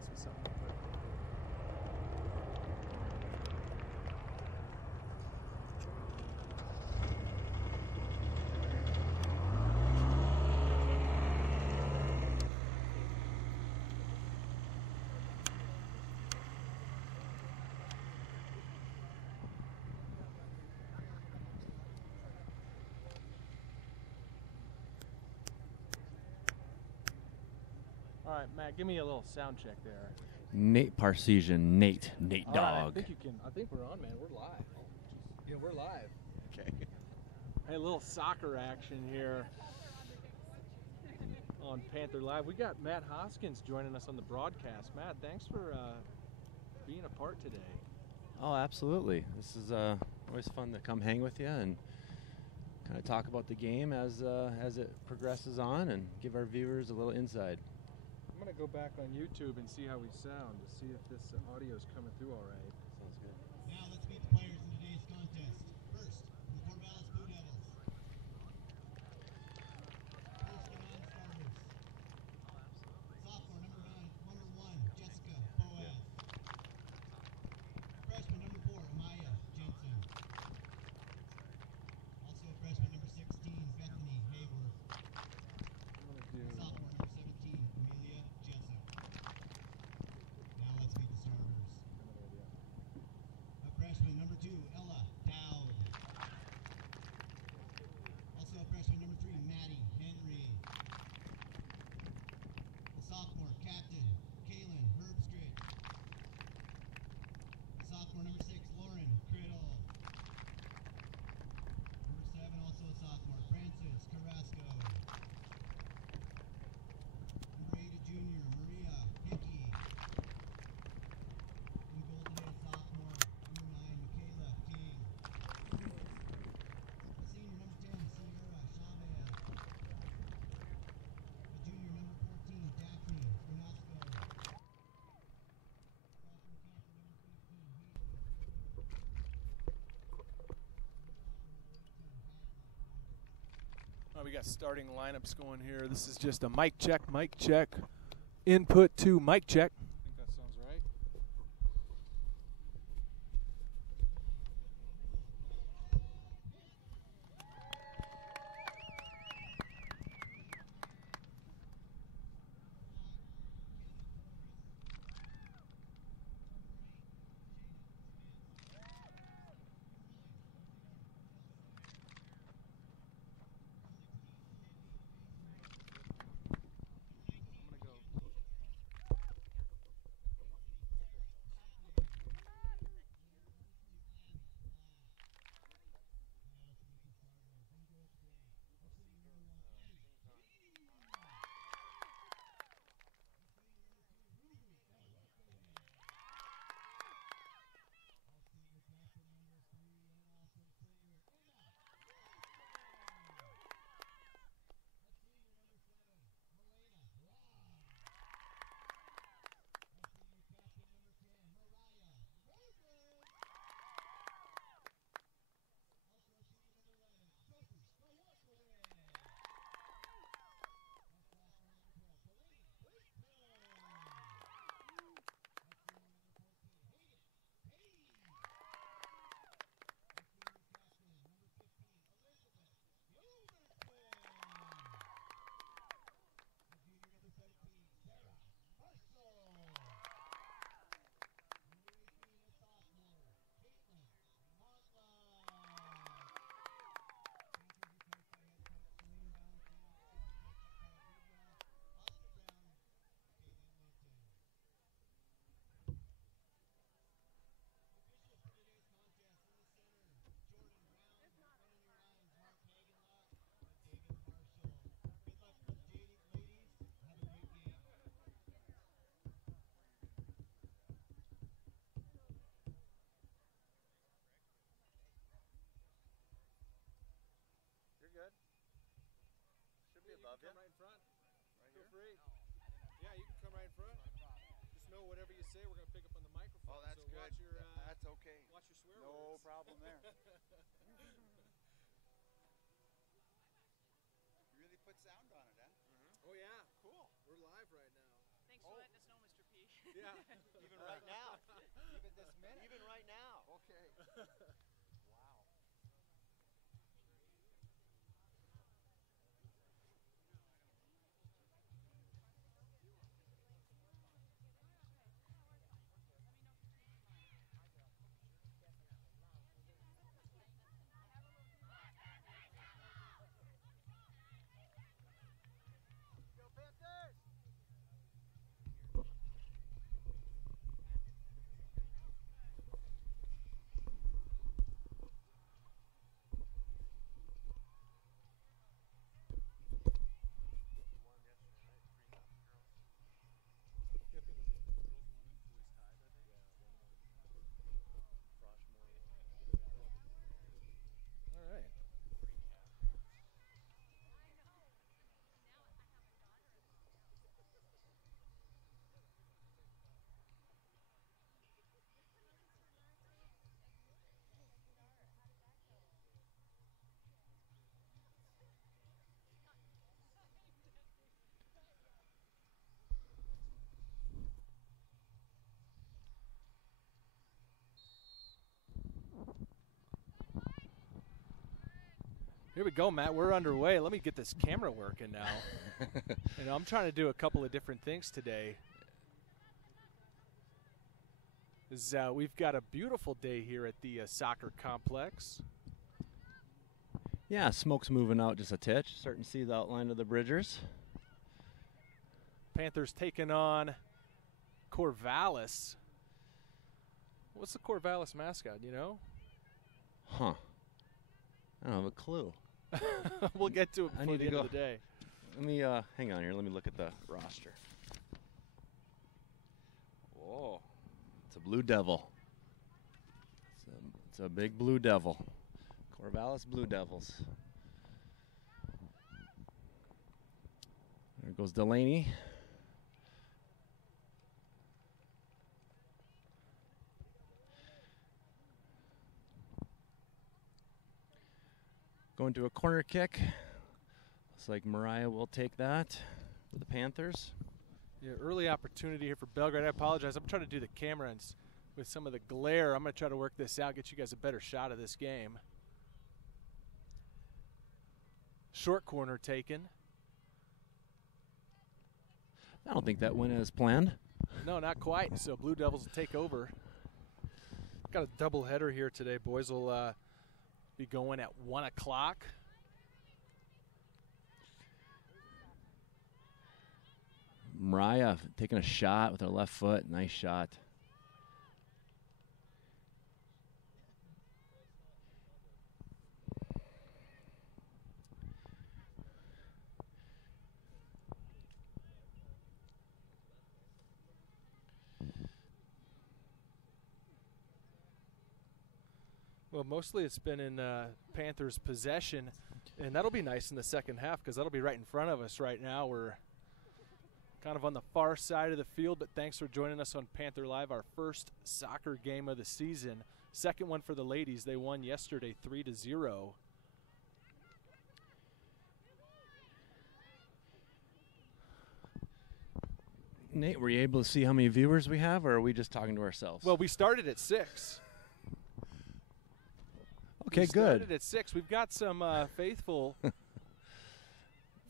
us with something to put. All right, Matt, give me a little sound check there. Nate Parsesian, Nate All Dog. right, I think you can. I think we're on, man. We're live. Yeah, we're live. Okay. Hey, a little soccer action here on Panther Live. We got Matt Hoskins joining us on the broadcast. Matt, thanks for being a part today. Oh, absolutely. This is always fun to come hang with you and kind of talk about the game as it progresses on and give our viewers a little insight. I'm going to go back on YouTube and see how we sound to see if this audio is coming through all right. Sounds good. Now let's meet the players in today's contest. First, from the Corvallis Blue Devils. First, the non-starters. Sophomore, number 1, Jessica Boaz. Freshman, number 4, Amaya Jensen. Also, freshman, number 16, Bethany Hayworth. Sophomore, number 17, Amelia Jessup. Now let's meet the starters. A freshman, number 2, Ella Dowd. Also a freshman, number 3, Maddie Henry. A sophomore, captain, Kaylin Herbstrick. A sophomore, number 6, Lauren Criddle. Number 7, also a sophomore, Francis Carrasco. Number 8, a junior, Maria Hickey. In goal today, sophomore, number 9, Michaela King. A senior, number 10, Sierra Chavez. A junior, number 14, Daphne Renasco. Sophomore captain, number 15, Hayden All right, we got starting lineups going here. This is just a mic check, input to mic check. I think that sounds right. above you. Come right in front. Right Feel free. Yeah, you can come right in front. Just know whatever you say, we're going to pick up on the microphone. Oh, that's so good. Watch your, that's okay. Watch your swear No words. problem there. You really put sound on it, huh? Oh, yeah. Cool. We're live right now. Thanks for letting us know, Mr. P. Here we go, Matt. We're underway. Let me get this camera working now. I'm trying to do a couple of different things today. We've got a beautiful day here at the soccer complex. Yeah, smoke's moving out just a titch. Starting to see the outline of the Bridgers. Panthers taking on Corvallis. What's the Corvallis mascot, you know? Huh. I don't have a clue. We'll get to it before the end of the day. Let me, hang on here. Let me look at the roster. Whoa. It's a Blue Devil. It's a big Blue Devil. Corvallis Blue Devils. There goes Delaney. Going to a corner kick. Looks like Mariah will take that for the Panthers. Yeah, early opportunity here for Belgrade. I apologize. I'm trying to do the camera and with some of the glare. I'm going to try to work this out, get you guys a better shot of this game. Short corner taken. I don't think that went as planned. No, not quite. So Blue Devils will take over. Got a double header here today. Boys will be going at 1 o'clock. Mariah taking a shot with her left foot. Nice shot. Well, mostly it's been in Panthers' possession, and that'll be nice in the second half because that'll be right in front of us right now. We're kind of on the far side of the field, but thanks for joining us on Panther Live, our first soccer game of the season. Second one for the ladies. They won yesterday 3-0. Nate, were you able to see how many viewers we have, or are we just talking to ourselves? Well, we started at 6. Okay, we good. Started at 6. We've got some faithful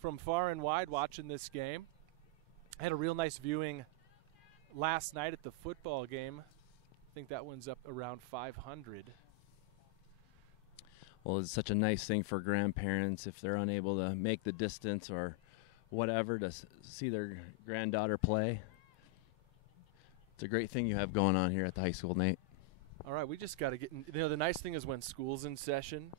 from far and wide watching this game. I had a real nice viewing last night at the football game. I think that one's up around 500. Well, it's such a nice thing for grandparents if they're unable to make the distance or whatever to see their granddaughter play. It's a great thing you have going on here at the high school, Nate. All right, we just got to get – the nice thing is when school's in session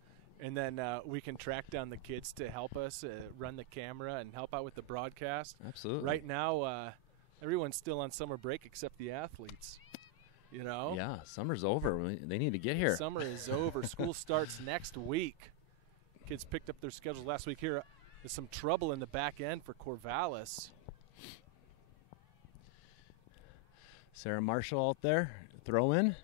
and then we can track down the kids to help us run the camera and help out with the broadcast. Absolutely. Right now, everyone's still on summer break except the athletes, you know? Yeah, summer's over. They need to get here. Summer is over. School starts next week. Kids picked up their schedules last week here. There's some trouble in the back end for Corvallis. Sarah Marshall out there. Throw in.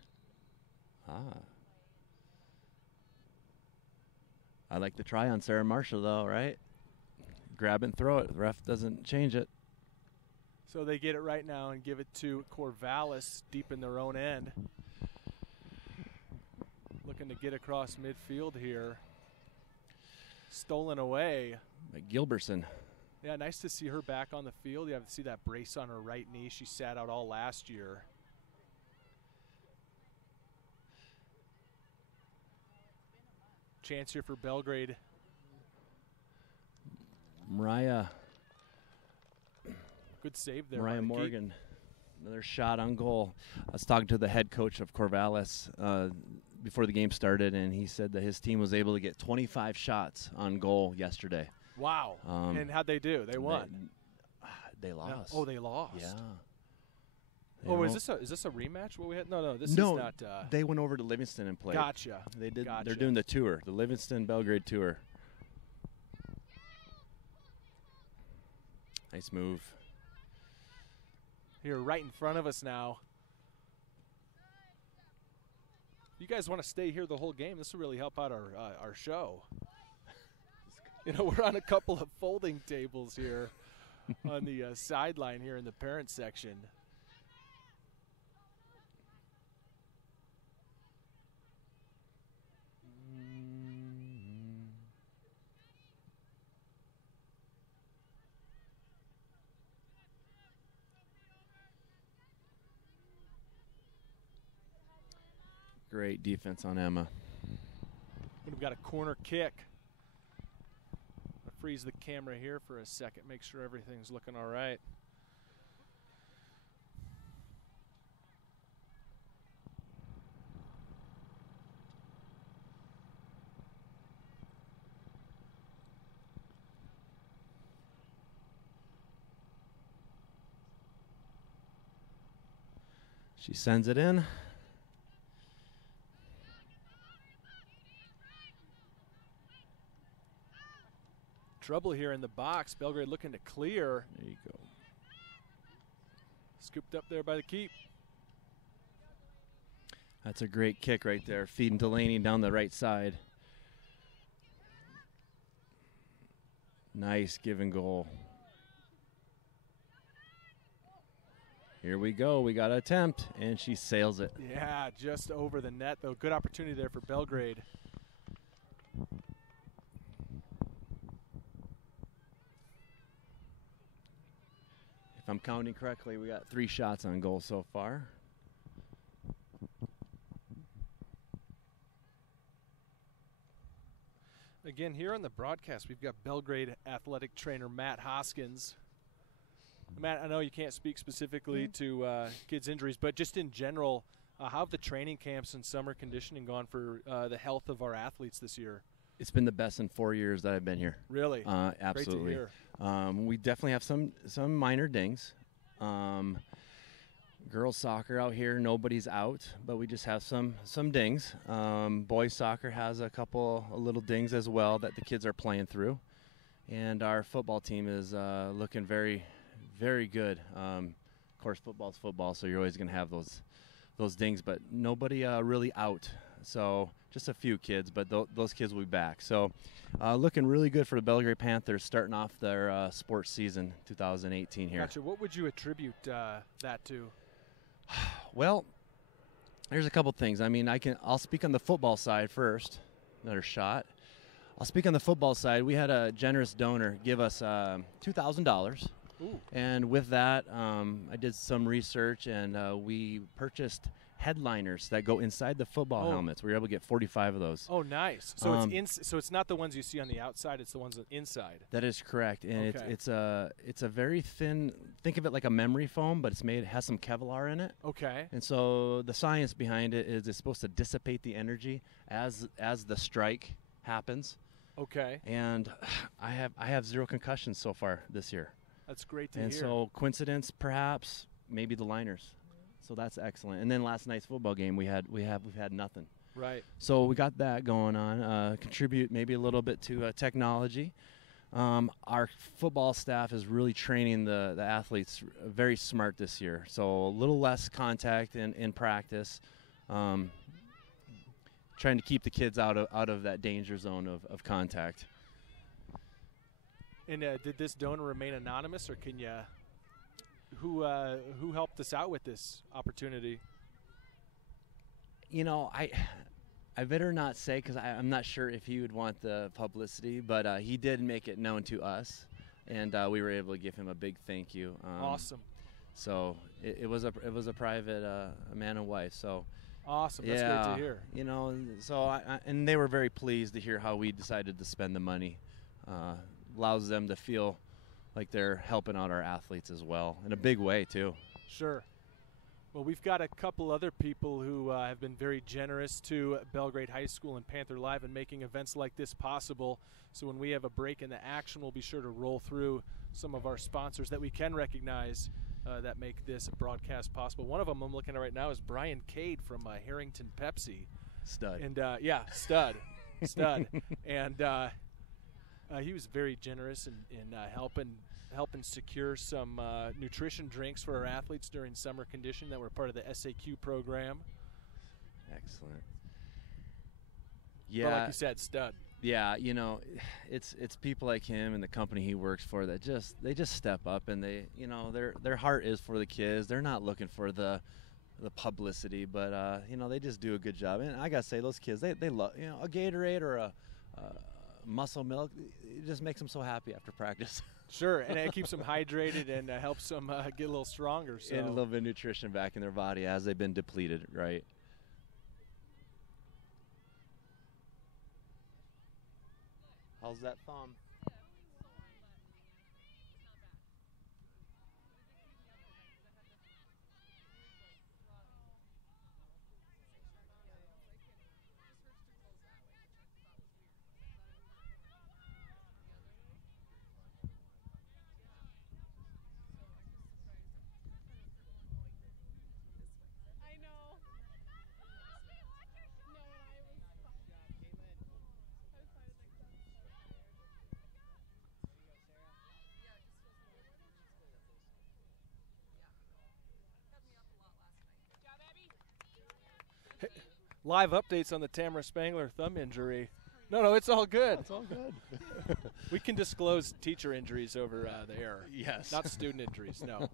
I like the try on Sarah Marshall, though, right? Grab it and throw it. The ref doesn't change it. So they get it right now and give it to Corvallis deep in their own end. Looking to get across midfield here. Stolen away. By Gilbertson. Yeah, nice to see her back on the field. You have to see that brace on her right knee. She sat out all last year. Chance here for Belgrade. Mariah. Good save there. Mariah Morgan. Another shot on goal. I was talking to the head coach of Corvallis before the game started, and he said that his team was able to get 25 shots on goal yesterday. Wow. And how'd they do? They won. They lost. Oh, they lost. Yeah. Is this a rematch? What we had? No, this is not. They went over to Livingston and played. Gotcha. They did. Gotcha. They're doing the tour, the Livingston Belgrade tour. Nice move. Here, right in front of us now. You guys want to stay here the whole game? This will really help out our show. We're on a couple of folding tables here on the sideline here in the parent section. Great defense on Emma. We've got a corner kick. I'll freeze the camera here for a second, make sure everything's looking all right. She sends it in. Trouble here in the box. Belgrade looking to clear. There you go. Scooped up there by the keep. That's a great kick right there, feeding Delaney down the right side. Nice give and goal. Here we go. We got an attempt, and she sails it. Yeah, just over the net, though. Good opportunity there for Belgrade. If I'm counting correctly, we got 3 shots on goal so far. Again, here on the broadcast, we've got Belgrade athletic trainer Matt Hoskins. Matt, I know you can't speak specifically to kids' injuries, but just in general, how have the training camps and summer conditioning gone for the health of our athletes this year? It's been the best in 4 years that I've been here. Really? Absolutely. Great to hear. We definitely have some minor dings. Girls soccer out here, nobody's out, but we just have some dings. Boys soccer has a little dings as well that the kids are playing through. And our football team is looking very, very good. Of course, football's football, so you're always going to have those dings, but nobody really out. So just a few kids, but those kids will be back. So looking really good for the Belgrade Panthers starting off their sports season 2018 here. Gotcha. What would you attribute that to? Well, there's a couple things. I mean, I'll speak on the football side first. Another shot. I'll speak on the football side. We had a generous donor give us $2,000. Ooh. And with that, I did some research, and we purchased headliners that go inside the football helmets. We were able to get 45 of those. Oh, nice. So so it's not the ones you see on the outside; it's the ones inside. That is correct, and Okay. it's a very thin. Think of it like a memory foam, but it has some Kevlar in it. Okay. And so the science behind it is it's supposed to dissipate the energy as the strike happens. Okay. And I have 0 concussions so far this year. That's great to hear. And so coincidence, perhaps, maybe the liners. So that's excellent. And then last night's football game, we've had nothing. Right. So we got that going on. Contribute maybe a little bit to technology. Our football staff is really training the athletes very smart this year. So a little less contact in practice. Trying to keep the kids out of that danger zone of contact. And did this donor remain anonymous, or can you? Who helped us out with this opportunity? You know, I better not say because I'm not sure if he would want the publicity, but he did make it known to us, and we were able to give him a big thank you. Awesome. So it was a private man and wife. So awesome. That's great to hear. You know, so and they were very pleased to hear how we decided to spend the money. Allows them to feel like they're helping out our athletes as well in a big way too. Sure. Well, we've got a couple other people who have been very generous to Belgrade High School and Panther Live in making events like this possible. So when we have a break in the action, we'll be sure to roll through some of our sponsors that we can recognize that make this broadcast possible. One of them I'm looking at right now is Brian Cade from Harrington Pepsi. Stud. And yeah, stud. And he was very generous in helping secure some nutrition drinks for our athletes during summer condition that were part of the SAQ program. Excellent. But Yeah, like you said, stud. yeah. You know, it's people like him and the company he works for that they just step up, and their heart is for the kids. They're not looking for the publicity, but they just do a good job. And I gotta say, those kids they love a Gatorade or a muscle milk. It just makes them so happy after practice. Sure, and it keeps them hydrated and helps them get a little stronger. So. And a little bit of nutrition back in their body as they've been depleted, right? How's that thumb? Live updates on the Tamara Spangler thumb injury. No, it's all good. It's all good. We can disclose teacher injuries over the air. Yes. Not student injuries, no.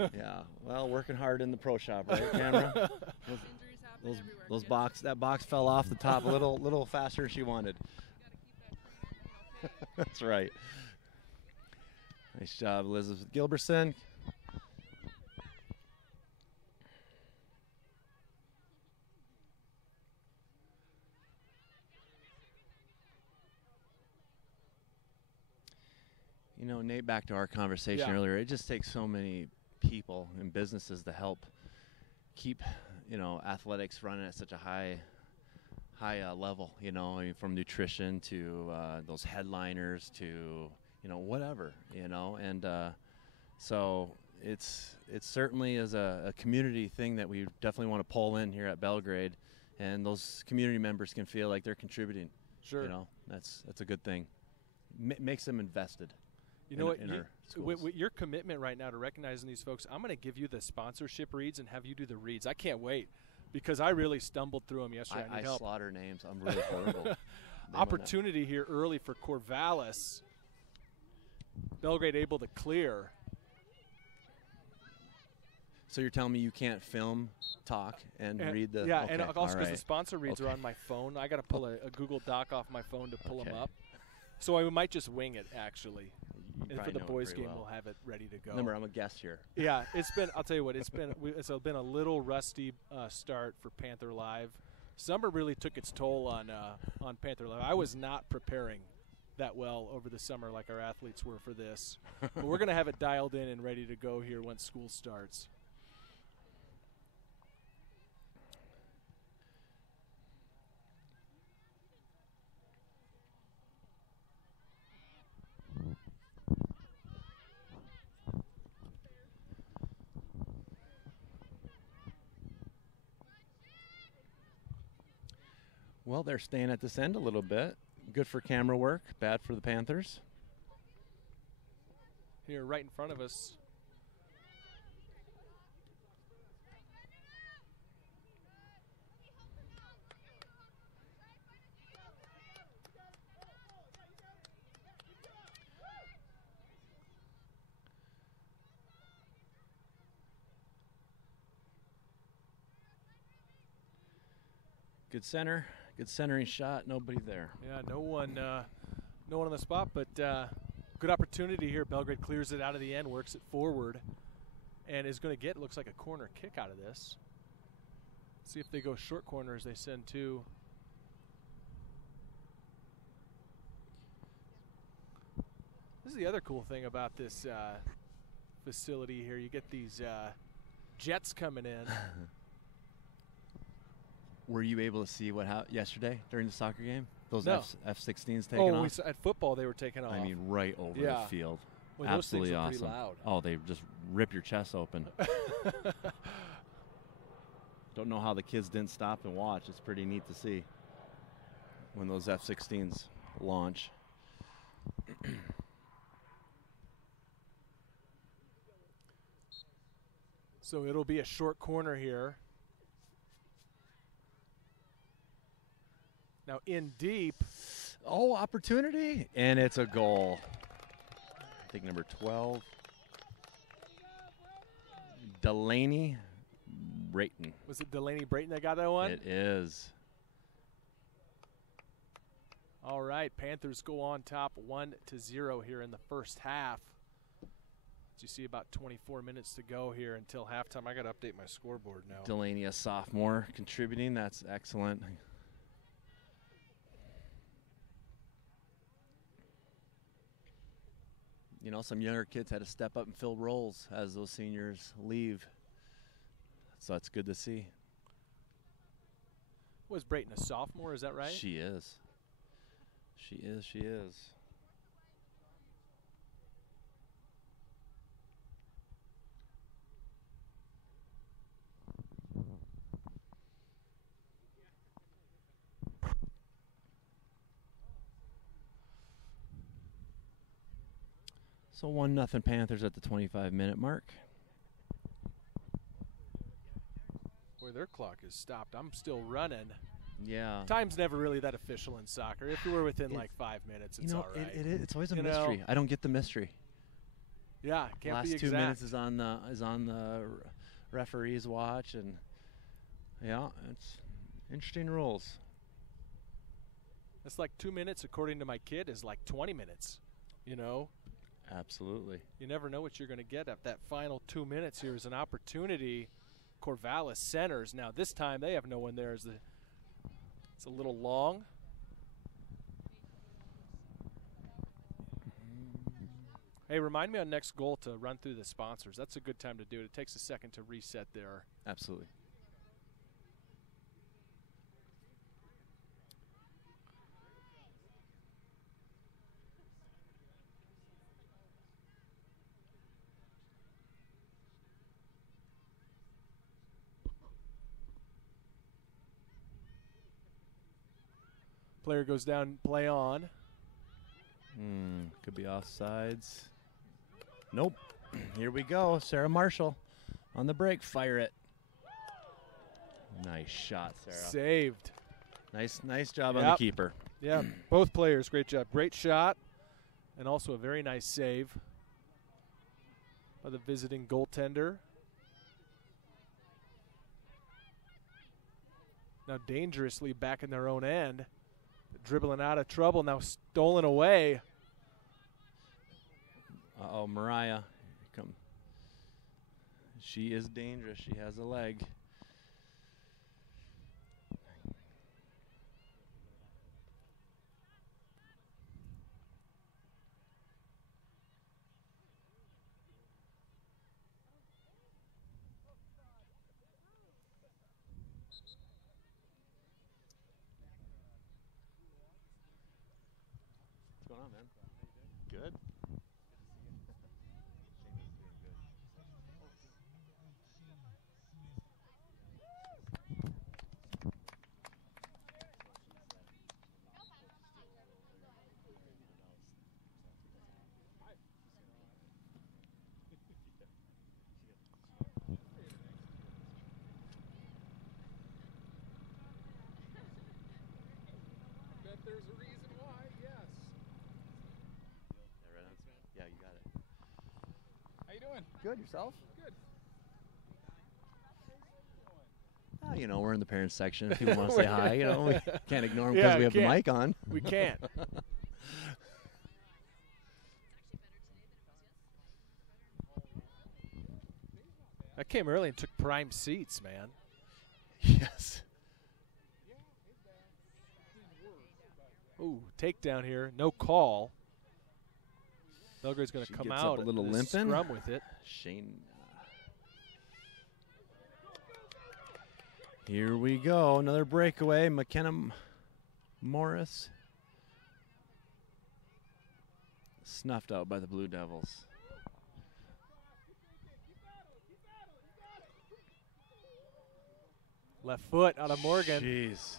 Yeah. Well, working hard in the pro shop, right, Tamara? That box fell off the top a little faster than she wanted. That's right. Nice job, Elizabeth Gilbertson. You know, Nate, back to our conversation earlier, it just takes so many people and businesses to help keep, athletics running at such a high level, I mean, from nutrition to those headliners to, whatever, and so it certainly is a community thing that we definitely want to pull in here at Belgrade, and those community members can feel like they're contributing. Sure. That's a good thing. Makes them invested. You know what? With your commitment right now to recognizing these folks, I'm going to give you the sponsorship reads and have you do the reads. I can't wait because I really stumbled through them yesterday. I slaughter names. I'm really horrible. Opportunity here early for Corvallis. Belgrade able to clear. So you're telling me you can't film, talk, and read the? Yeah, okay. and also because right. the sponsor reads are on my phone. I got to pull a Google Doc off my phone to pull them up. So I might just wing it, actually. And for the boys game, we'll have it ready to go. Remember, I'm a guest here. Yeah, it's been. I'll tell you what. It's been a little rusty start for Panther Live. Summer really took its toll on Panther Live. I was not preparing that well over the summer like our athletes were for this. But we're going to have it dialed in and ready to go here once school starts. Well, they're staying at this end a little bit. Good for camera work, bad for the Panthers. Here, right in front of us. Good center, good centering shot. Nobody there. Yeah, no one on the spot, but good opportunity here. Belgrade clears it out of the end, works it forward, and is going to get, looks like, a corner kick out of this. See if they go short corners. They send two. This is the other cool thing about this facility here. You get these jets coming in. Were you able to see what happened yesterday during the soccer game? Those No. F-16s taking off? At football they were taking off. I mean, right over the field. Well, absolutely those awesome. things are pretty loud. Oh, they just rip your chest open. Don't know how the kids didn't stop and watch. It's pretty neat to see when those F-16s launch. So it'll be a short corner here. Now in deep. Oh, opportunity. And it's a goal. I think number 12. Delaney Brayton. Was it Delaney Brayton that got that one? It is. All right, Panthers go on top 1-0 here in the first half. As you see, about 24 minutes to go here until halftime. I got to update my scoreboard now. Delaney, a sophomore, contributing. That's excellent. you know, some younger kids had to step up and fill roles as those seniors leave. So that's good to see. Was Brayton a sophomore? Is that right? She is. She is. She is. So 1-0 Panthers at the 25-minute mark. Boy, their clock is stopped. I'm still running. Yeah. Time's never really that official in soccer. If you were within like 5 minutes, it's all right. It's always a You mystery. know, I don't get the mystery. Yeah, can't Last be exact. 2 minutes is on the referee's watch, and yeah, it's interesting rules. It's like 2 minutes, according to my kid, is like 20 minutes. You know, Absolutely. you never know what you're going to get at that final 2 minutes. Here is an opportunity. Corvallis centers. Now this time they have no one there. It's a little long. Hey, remind me on next goal to run through the sponsors. That's a good time to do it. It takes a second to reset there. Absolutely. Player goes down, play on. Could be offsides. Nope. Here we go. Sarah Marshall on the break. Fire it. Nice shot, Sarah. Saved. Nice job on the Yep. keeper. Yeah, both players, great job. Great shot, and also a very nice save by the visiting goaltender. Now dangerously back in their own end. Dribbling out of trouble, now stolen away. Uh-oh, Mariah. Come. She is dangerous. She has a leg. What's going on, man? Good. Bet there's a reason why, yes. Yeah, right on. Yeah, you got it. How you doing? Good. Yourself? Good. You know, we're in the parents section. If people want to say hi, you know, we can't ignore them because Yeah, we have the can't. mic on. We can't. I came early and took prime seats, man. Yes. Ooh, takedown here. No call. Belgrade's going She to come gets out up a little in this limping. scrum with it. Shane. Here we go. Another breakaway. McKenna Morris. Snuffed out by the Blue Devils. Left foot out of Morgan. Jeez.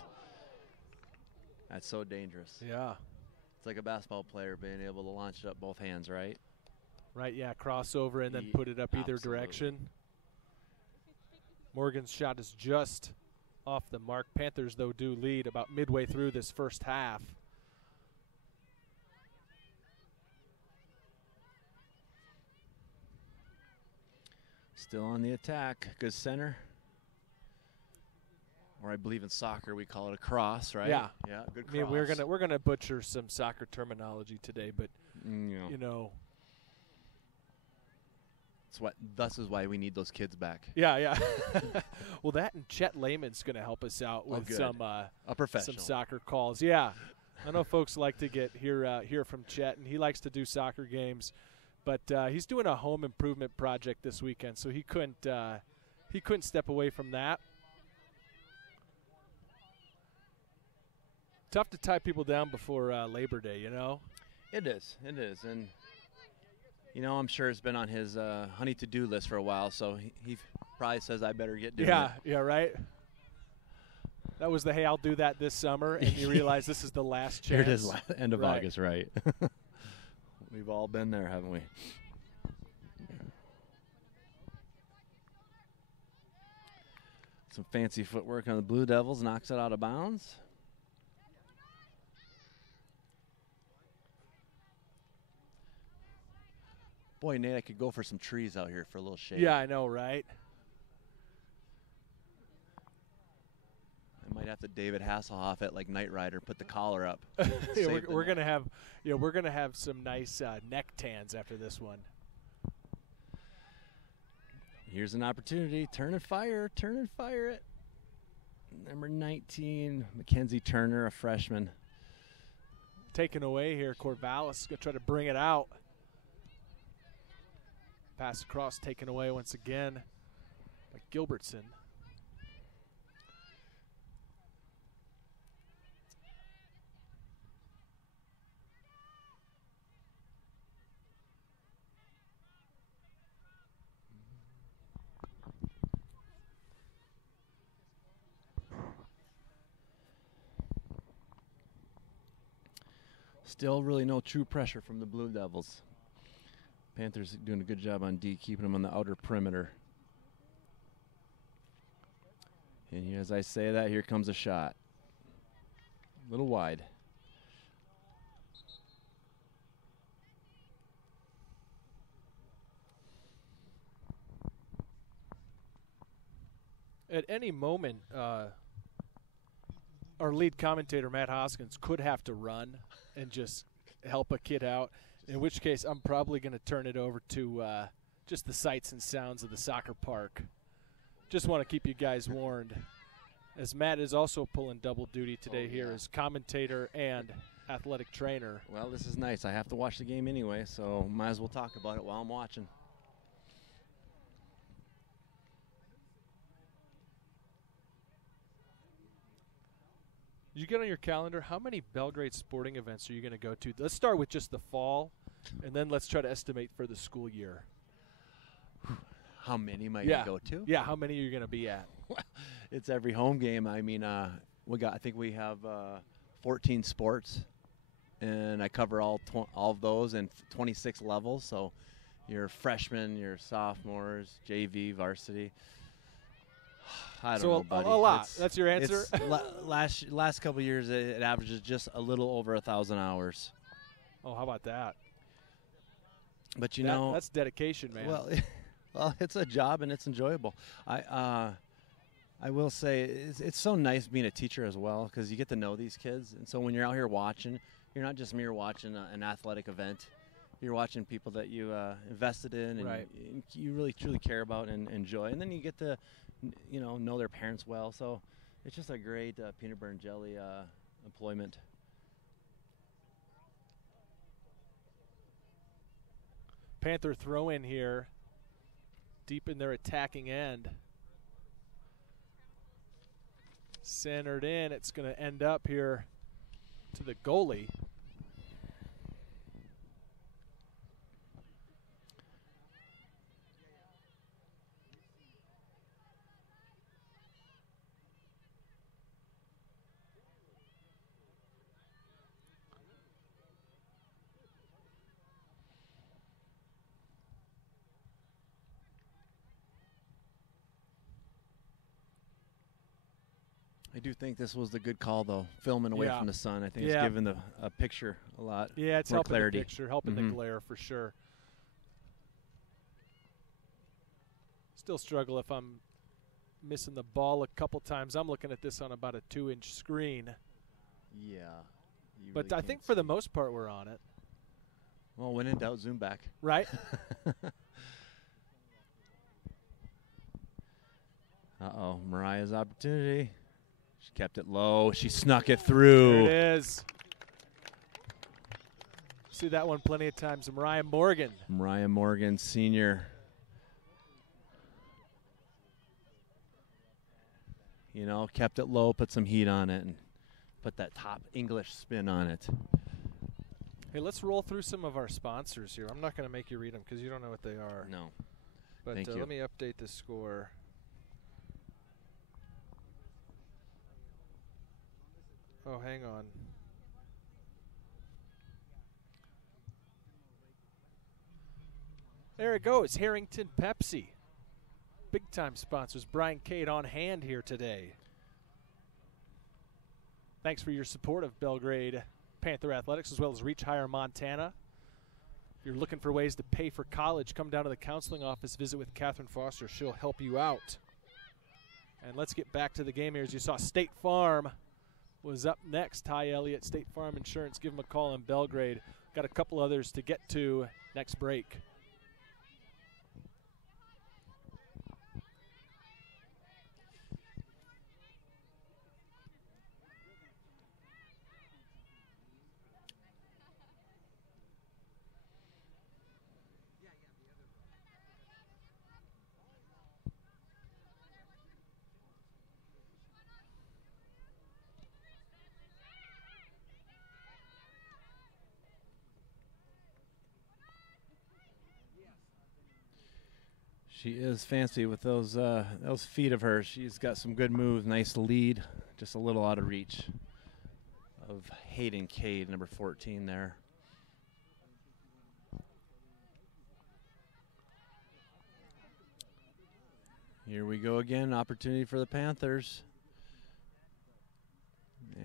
That's so dangerous. Yeah. It's like a basketball player being able to launch it up both hands, right? Right, yeah, crossover and then Ye- put it up either absolutely. direction. Morgan's shot is just off the mark. Panthers, though, do lead about midway through this first half. Still on the attack. Good center. Or I believe in soccer we call it a cross, right? Yeah. Yeah, good I cross. mean, we're gonna butcher some soccer terminology today, but Yeah. you know, Thus is why we need those kids back. yeah. Well, that and Chet Lehman's gonna help us out with good. some A professional. soccer calls. Yeah, I know folks like to hear from Chet, and he likes to do soccer games. But he's doing a home improvement project this weekend, so he couldn't step away from that. Tough to tie people down before Labor Day, you know? It is. And, you know, I'm sure it's been on his honey to-do list for a while, so he probably says I better get doing it. Yeah, right? That was the, hey, I'll do that this summer, and you realize this is the last chance. Here it is, end of August, right. We've all been there, haven't we? Some fancy footwork on the Blue Devils, knocks it out of bounds. Boy, Nate, I could go for some trees out here for a little shade. Yeah, I know, right? I might have to David Hasselhoff it like Knight Rider, put the collar up. Yeah, we're gonna have some nice neck tans after this one. Here's an opportunity. Turn and fire it. Number 19, Mackenzie Turner, a freshman. Taken away here, Corvallis gonna try to bring it out. Pass across, taken away once again by Gilbertson. Still really no true pressure from the Blue Devils. Panthers doing a good job on D, keeping them on the outer perimeter. And as I say that, here comes a shot. A little wide. At any moment, our lead commentator, Matt Hoskins, could have to run and just help a kid out, in which case I'm probably going to turn it over to just the sights and sounds of the soccer park. Just want to keep you guys warned, as Matt is also pulling double duty today here as commentator and athletic trainer. Well, this is nice. I have to watch the game anyway, so might as well talk about it while I'm watching. Did you get on your calendar, how many Belgrade sporting events are you going to go to? Let's start with just the fall, and then let's try to estimate for the school year. How many might you go to? Yeah, how many are you going to be at? It's every home game. I mean, I think we have 14 sports, and I cover all of those and 26 levels. So your freshmen, your sophomores, JV, varsity. I don't know, buddy. A lot. That's your answer? Last couple of years, it averages just a little over 1,000 hours. Oh, how about that? But, you know. That's dedication, man. Well, it's a job, and it's enjoyable. I will say it's so nice being a teacher as well, because you get to know these kids. And so when you're out here watching, you're not just mere watching an athletic event. You're watching people that you invested in and you really, truly care about and enjoy. And then you get to, know their parents well. So it's just a great peanut butter and jelly employment. Panther throw in here, deep in their attacking end. Centered in. It's going to end up here to the goalie. I do think this was the good call, though, filming away from the sun. I think it's giving the picture a lot it's more helping clarity. The picture, helping the glare for sure. Still struggle if I'm missing the ball a couple times. I'm looking at this on about a 2-inch screen. Yeah. But really I think for the most part we're on it. Well, when in doubt, zoom back. Right? Uh-oh, Mariah's opportunity. She kept it low. She snuck it through. There it is. See that one plenty of times. Mariah Morgan. Mariah Morgan, senior. You know, kept it low, put some heat on it, and put that top English spin on it. Hey, let's roll through some of our sponsors here. I'm not going to make you read them because you don't know what they are. No. But Thank you. let me update the score. Oh, hang on. There it goes. Harrington Pepsi. Big-time sponsors. Brian Cade on hand here today. Thanks for your support of Belgrade Panther Athletics as well as Reach Higher Montana. If you're looking for ways to pay for college, come down to the counseling office, visit with Catherine Foster. She'll help you out. And let's get back to the game here. As you saw, State Farm was up next. Ty Elliott, State Farm Insurance. Give them a call in Belgrade. Got a couple others to get to next break. She is fancy with those feet of hers. She's got some good moves, nice lead, just a little out of reach of Hayden Cade, number 14 there. Here we go again, opportunity for the Panthers.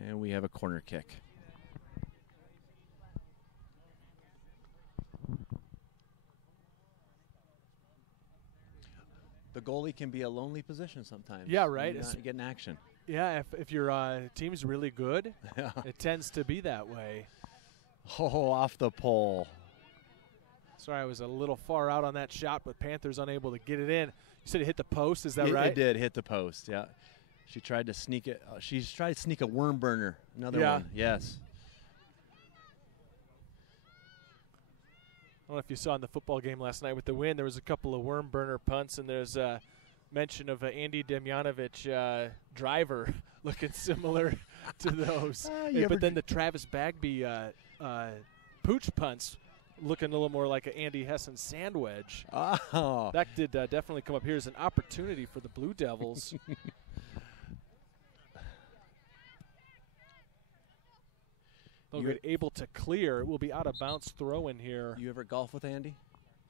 And we have a corner kick. The goalie can be a lonely position sometimes. Yeah, right. You're not getting action. Yeah, if your team's really good, it tends to be that way. Oh, off the pole. Sorry, I was a little far out on that shot, but Panthers unable to get it in. You said it hit the post, is that right? It did hit the post, yeah. She tried to sneak it. She's tried to sneak a worm burner. Another one, yes. I don't know if you saw in the football game last night with the win, there was a couple of worm burner punts, and there's a mention of Andy Demjanovic driver looking similar to those. But then the Travis Bagby pooch punts looking a little more like an Andy Hessen sand wedge. Oh. That did definitely come up. Here's an opportunity for the Blue Devils. Belgrade able to clear. It will be out of bounds throw in here. You ever golf with Andy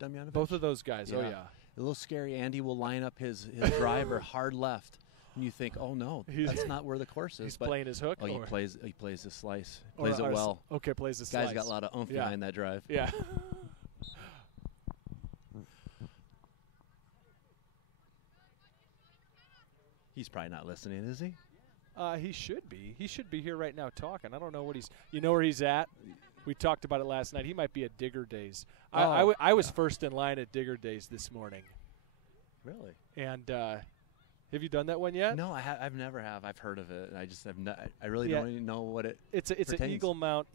Demjanovic? Both of those guys, yeah. oh yeah. A little scary. Andy will line up his driver hard left. And you think, oh no, that's not where the course is. He's playing his hook? Oh, he plays the slice. Plays it well. Okay, plays the slice. Guy's got a lot of oomph behind that drive. Yeah. He's probably not listening, is he? He should be. He should be here right now talking. I don't know what he's – you know where he's at? We talked about it last night. He might be at Digger Days. I was first in line at Digger Days this morning. Really? And have you done that one yet? No, I've never have. I've heard of it. I just have not. I really don't even know what it. It's an Eagle Mount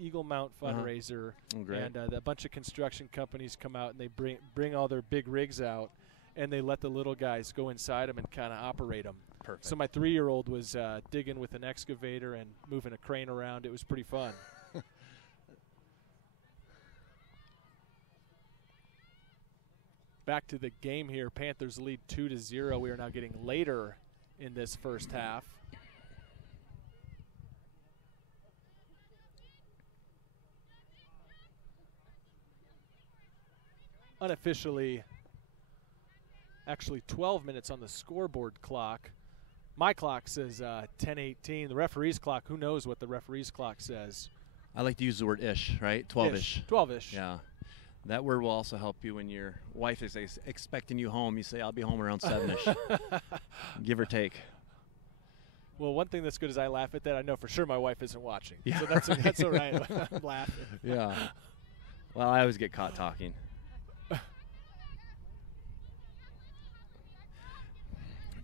fundraiser, great. And a bunch of construction companies come out and they bring all their big rigs out, and they let the little guys go inside them and kind of operate them. Perfect. So my 3-year-old was digging with an excavator and moving a crane around. It was pretty fun. Back to the game here. Panthers lead 2-0. We are now getting later in this first half. Unofficially, actually 12 minutes on the scoreboard clock. My clock says 10:18. The referee's clock, who knows what the referee's clock says. I like to use the word ish, right? 12-ish. 12-ish. Yeah. That word will also help you when your wife is expecting you home. You say, I'll be home around 7-ish, give or take. Well, one thing that's good is I laugh at that. I know for sure my wife isn't watching. Yeah, so that's all right. I'm laughing. Yeah. Well, I always get caught talking.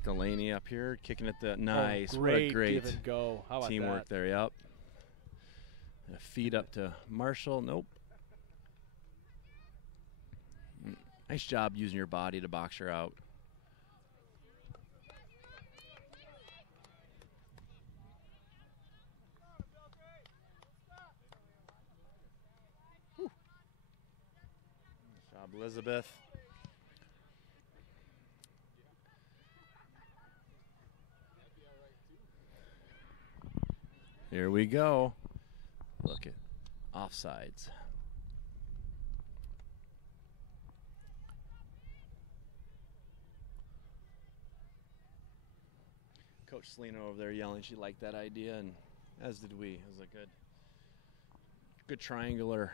Delaney up here, kicking at the nice. Great, what a great give and go. How about teamwork that? there, yep. A feed up to Marshall, nope. Nice job using your body to box her out. Whew. Nice job, Elizabeth. Here we go. Look at offsides. Coach Selena over there yelling she liked that idea, and as did we. It was a good triangular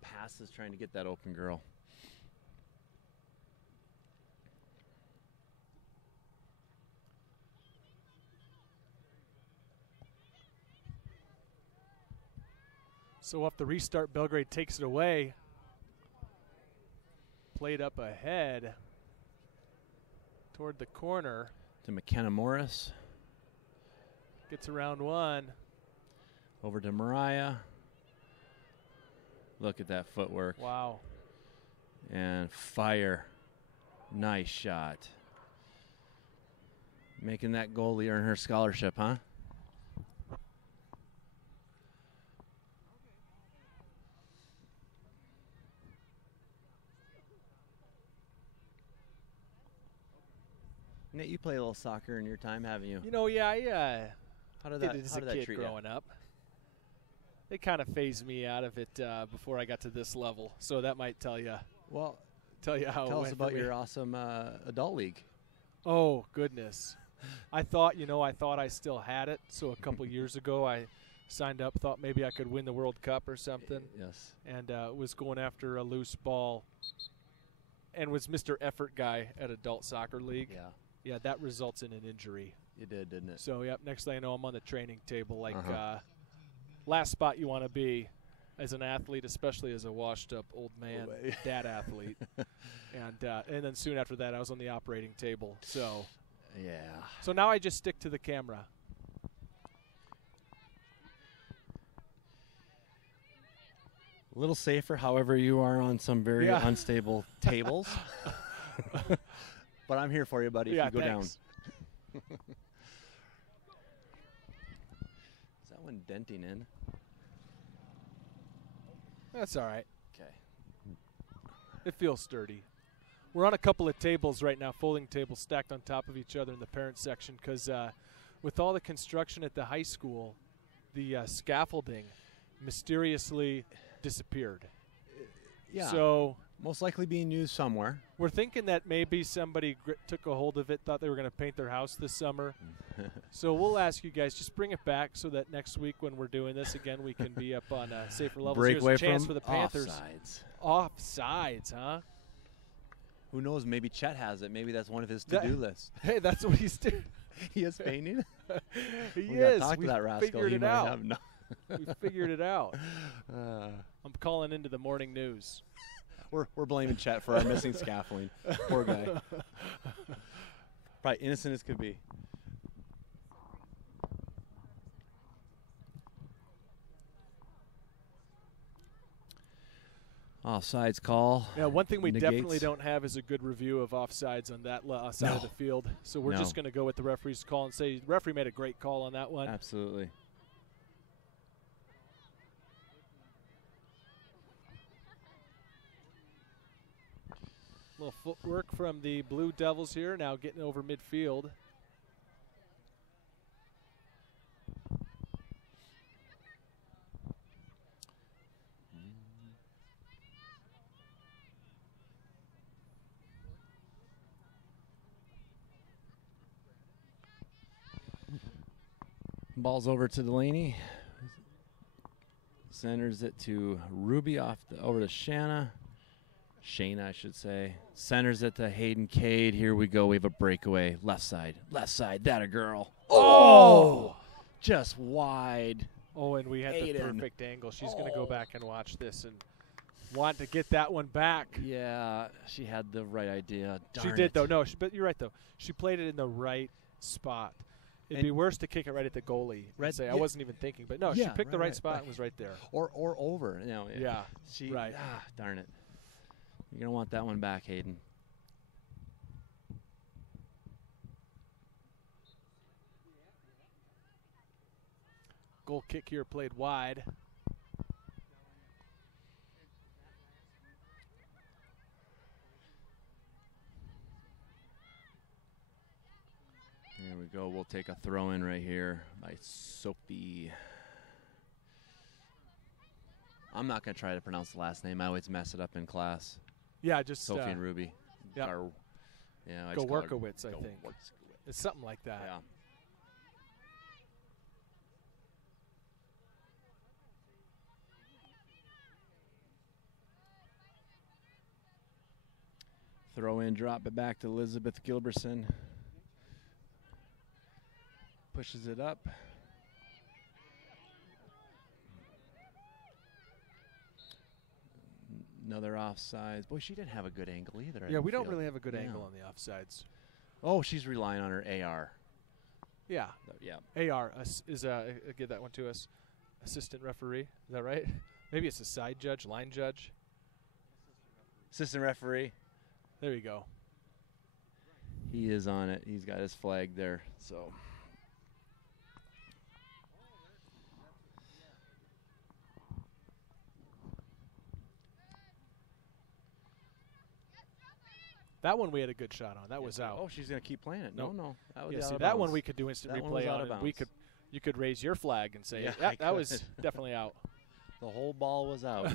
passes trying to get that open girl. So off the restart, Belgrade takes it away. Played up ahead toward the corner. To McKenna Morris. Gets around one. Over to Mariah. Look at that footwork. Wow. And fire. Nice shot. Making that goalie earn her scholarship, huh? Nate, you play a little soccer in your time, haven't you? You know, yeah. How did Did that, it as how a did that kid treat growing up. They kind of phased me out of it before I got to this level, so that might tell you. Well, tell you how. tell it us went about for me. your awesome adult league. Oh goodness, I thought I still had it. So a couple years ago, I signed up, thought maybe I could win the World Cup or something, Yes. and was going after a loose ball, and was Mr. Effort guy at adult soccer league. Yeah, Yeah, that results in an injury. you did, didn't it? So yep, next thing I know, I'm on the training table, like Uh-huh. last spot you want to be as an athlete, especially as a washed-up old man, dad athlete. And then soon after that, I was on the operating table. So Yeah. now I just stick to the camera. A little safer, however, you are on some very Yeah. unstable tables. But I'm here for you, buddy, if Yeah, you go thanks. down. Is that one denting in? That's all right. Okay. It feels sturdy. We're on a couple of tables right now, folding tables stacked on top of each other in the parent section, because with all the construction at the high school, the scaffolding mysteriously disappeared. Yeah. So Most likely being used somewhere. we're thinking that maybe somebody took a hold of it, thought they were going to paint their house this summer. So we'll ask you guys, just bring it back so that next week when we're doing this again, we can be up on safer levels. Here's Breakaway a chance from for the Panthers. offsides. Offsides, huh? Who knows? Maybe Chet has it. Maybe that's one of his to-do lists. Hey, that's what he's doing. He is painting. He We gotta is. talk to We that rascal. figured He it might out. have no. We figured it out. Uh, I'm calling into the morning news. we're blaming Chet for our missing scaffolding. Poor guy. Probably innocent as could be. Offsides call. Yeah, one thing we definitely negates. don't have is a good review of offsides on that side of No. the field. So we're No. just going to go with the referee's call and say the referee made a great call on that one. Absolutely. Little footwork from the Blue Devils here, now getting over midfield. Ball's over to Delaney. Centers it to Ruby over to Shayna, I should say. Centers it to Hayden Cade. Here we go. We have a breakaway. Left side. That a girl. Oh! Just wide. Oh, and we had the Aiden. perfect angle. She's going to go back and watch this and want to get that one back. Yeah, she had the right idea. She Darn did, it. though. No, but you're right, though. She played it in the right spot. It'd And be worse to kick it right at the goalie and say, I yeah. wasn't even thinking. But, no, she Yeah, picked the right, right spot right. and was right there. Or over. You know, Yeah, She, right. Darn it. You're going to want that one back, Hayden. Goal kick here played wide. Here we go. We'll take a throw in right here by Sophie. I'm not going to try to pronounce the last name. I always mess it up in class. Yeah, just Sophie and Ruby. Yeah. I just call her Goworkowitz, I think. Goworkowitz. It's something like that. Yeah. Throw in, drop it back to Elizabeth Gilberson. Pushes it up. Another offsides. Boy, she didn't have a good angle either. Yeah, we don't really have a good angle on the offsides. Oh, she's relying on her AR. Yeah. Yeah. AR is give that one to us. Assistant referee. Is that right? Maybe it's a side judge, line judge. Assistant referee. There you go. He is on it. He's got his flag there. So. That one we had a good shot on. That was out. Oh, she's going to keep playing it. Nope. No. That was Yeah, out see, of that bounds. one we could do instant That one was replay out on. of And bounds. you could raise your flag and say, Yeah, yeah, I that was could. definitely out. The whole ball was out. Nice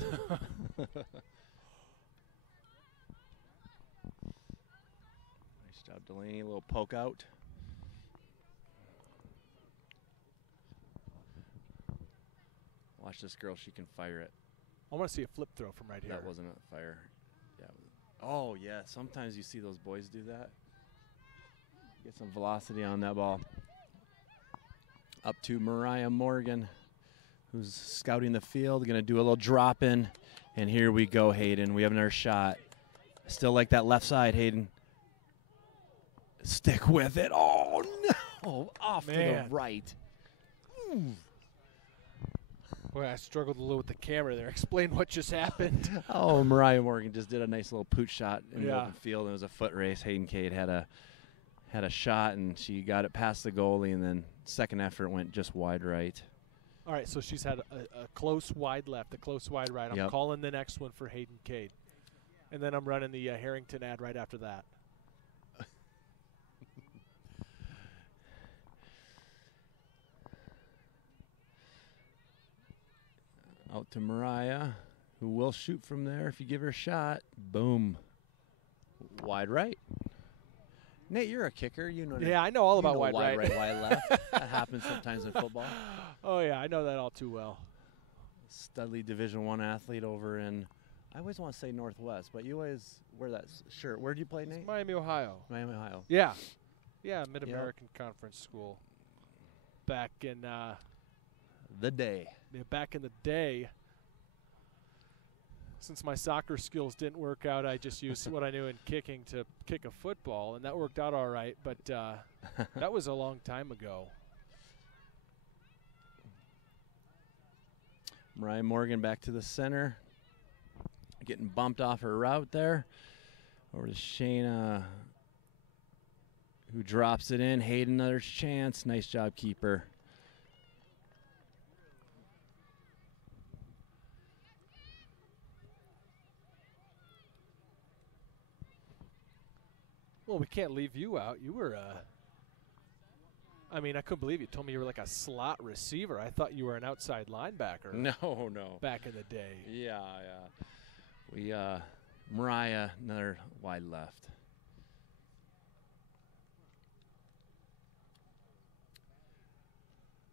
job, Delaney. A little poke out. Watch this girl. She can fire it. I want to see a flip throw from right here. That wasn't a fire. Yeah. Oh, yeah. Sometimes you see those boys do that. Get some velocity on that ball. Up to Mariah Morgan, who's scouting the field. Going to do a little drop in. And here we go, Hayden. We have another shot. Still like that left side, Hayden. Stick with it. Oh, no. Off to the right. Ooh. Boy, I struggled a little with the camera there. Explain what just happened. Oh, Mariah Morgan just did a nice little pooch shot in the Yeah. open field. It was a foot race. Hayden Cade had a shot, and she got it past the goalie, and then second effort went just wide right. All right, so she's had a close wide left, a close wide right. I'm Yep. calling the next one for Hayden Cade. And then I'm running the Harrington ad right after that. Out to Mariah, who will shoot from there if you give her a shot. Boom. Wide right. Nate, you're a kicker. You know. Yeah, I know all you about know wide right. wide left. That happens sometimes in football. Oh, yeah, I know that all too well. Studley Division I athlete over in, I always want to say Northwest, but you always wear that shirt. Where did you play, Nate? Miami, Ohio. Miami, Ohio. Yeah. Yeah, Mid-American Conference School. Back in The day. back in the day. Since my soccer skills didn't work out, I just used what I knew in kicking to kick a football, and that worked out all right, but that was a long time ago. Mariah Morgan back to the center. Getting bumped off her route there. Over to Shayna, who drops it in. Hayden, another chance. Nice job, keeper. Well, we can't leave you out. You were I mean, I couldn't believe you told me you were like a slot receiver. I thought you were an outside linebacker. No. Back in the day. Yeah. We, Mariah, another wide left.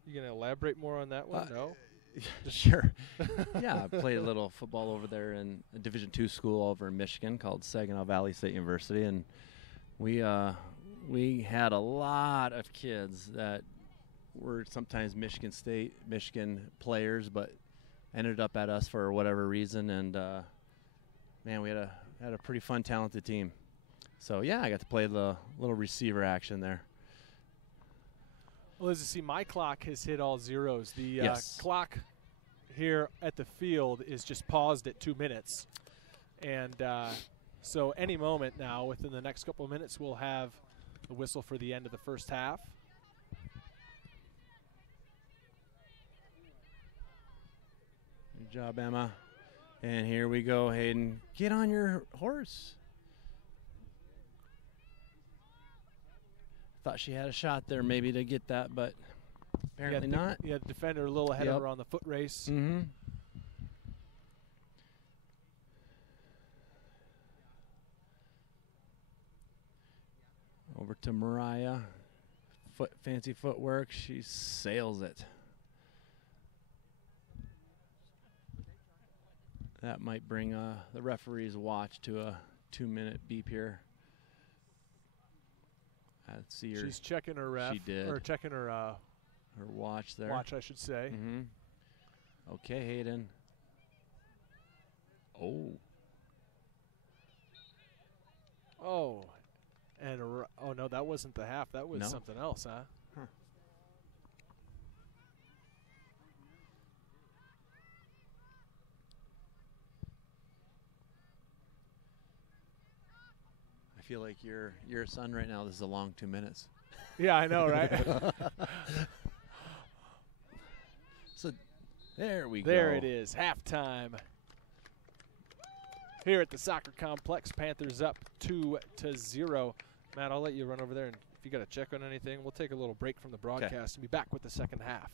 You gonna elaborate more on that one? No. Sure. Yeah, I played a little football over there in a Division II school over in Michigan called Saginaw Valley State University, and we had a lot of kids that were sometimes Michigan players, but ended up at us for whatever reason, and man, we had a pretty fun, talented team. So yeah, I got to play the little receiver action there. Well, as you see, my clock has hit all zeros. The Yes. clock here at the field is just paused at 2 minutes. And So any moment now, within the next couple of minutes, we'll have the whistle for the end of the first half. Good job, Emma. And here we go, Hayden. Get on your horse. Thought she had a shot there maybe to get that, but apparently not. Yeah, the defender a little ahead of her on the foot race. Mm-hmm. Over to Mariah. Fancy footwork. She sails it. That might bring the referee's watch to a 2-minute beep here. Let's see her. She's checking her ref. She did. Or checking her her watch there. watch, I should say. Mm-hmm. Okay, Hayden. Oh. Oh. And oh no, that wasn't the half. That was No. something else, huh? I feel like your son right now. This is a long 2 minutes. Yeah, I know, right? So there we go. There it is, halftime. Here at the soccer complex, Panthers up 2-0. Matt, I'll let you run over there, and if you got to check on anything, we'll take a little break from the broadcast and be back with the second half.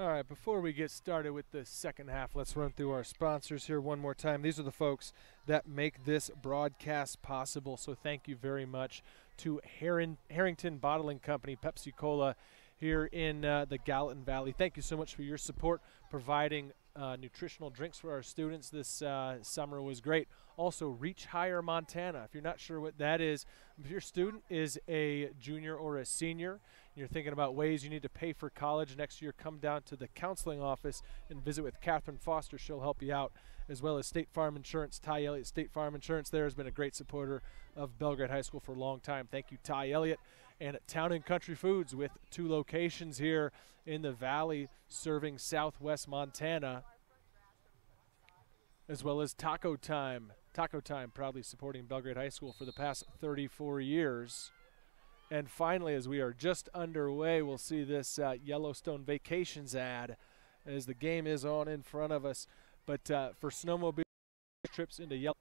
All right, before we get started with the second half, let's run through our sponsors here one more time. These are the folks that make this broadcast possible, so thank you very much to Harrington Bottling Company, Pepsi Cola here in the Gallatin Valley. Thank you so much for your support, providing nutritional drinks for our students this summer was great. Also, Reach Higher Montana. If you're not sure what that is, if your student is a junior or a senior, you're thinking about ways you need to pay for college next year, come down to the counseling office and visit with Catherine Foster. She'll help you out, as well as State Farm Insurance. Ty Elliott, State Farm Insurance there, has been a great supporter of Belgrade High School for a long time. Thank you, Ty Elliott. And Town and Country Foods with 2 locations here in the Valley serving southwest Montana, as well as Taco Time. Taco Time proudly supporting Belgrade High School for the past 34 years. And finally, as we are just underway, we'll see this Yellowstone Vacations ad as the game is on in front of us. But for snowmobile trips into Yellowstone.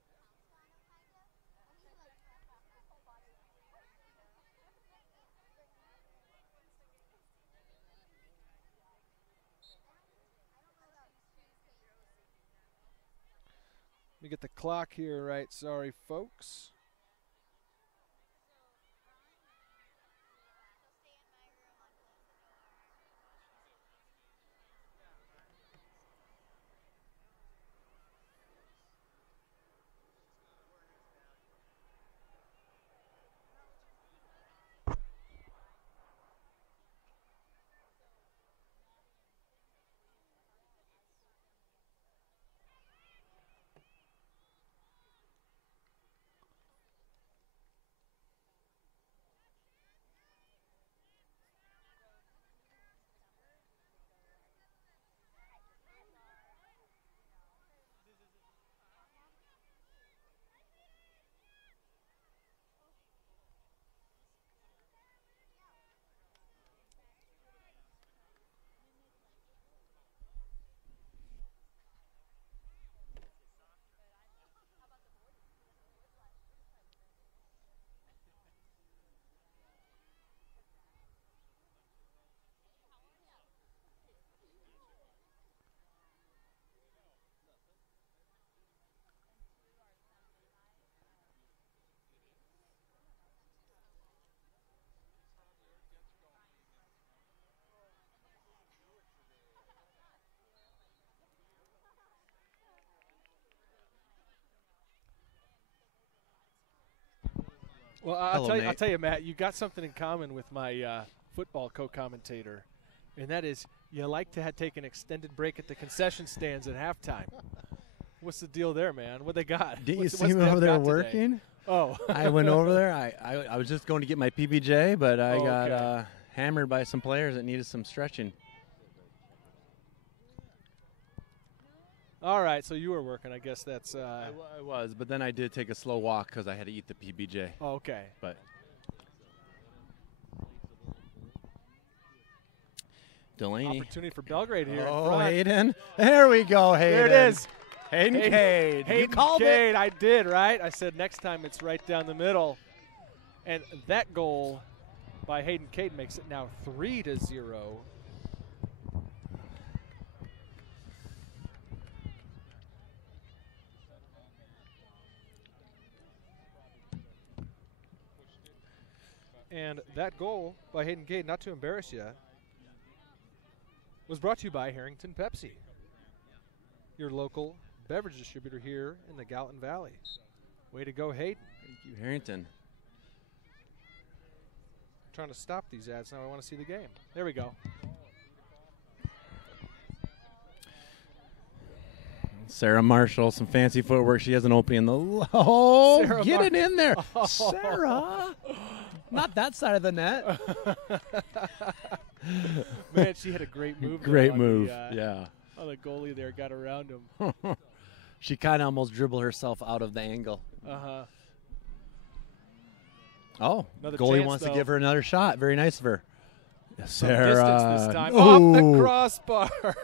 Let me get the clock here right. Sorry, folks. Well, I'll tell you, Matt, you got something in common with my football co-commentator, and that is you like to take an extended break at the concession stands at halftime. What's the deal there, man? What they got? Didn't you see me over there working? Today? Oh. I went over there. I was just going to get my PBJ, but I got hammered by some players that needed some stretching. All right, so you were working. I guess that's. I was, but then I did take a slow walk because I had to eat the PBJ. Oh, okay. But Delaney. Opportunity for Belgrade here. Oh, Hayden. There we go, Hayden. There it is. Hayden Cade. Hayden You called Cade. it. I did, right? I said next time it's right down the middle. And that goal by Hayden Cade makes it now 3-0. And that goal by Hayden Cade, not to embarrass you, was brought to you by Harrington Pepsi, your local beverage distributor here in the Gallatin Valley. Way to go, Hayden. Thank you, Harrington. Trying to stop these ads now. I want to see the game. There we go. Sarah Marshall, some fancy footwork. She has an opening in the oh, Sarah get it in there, Oh. Sarah. Not that side of the net. Man, she had a great move. Great on move. The, on the goalie there, got around him. She kind of almost dribbled herself out of the angle. Uh-huh. Oh, Another goalie chance, wants though. to give her another shot. Very nice of her. Some Sarah. distance this time. Ooh. Off the crossbar.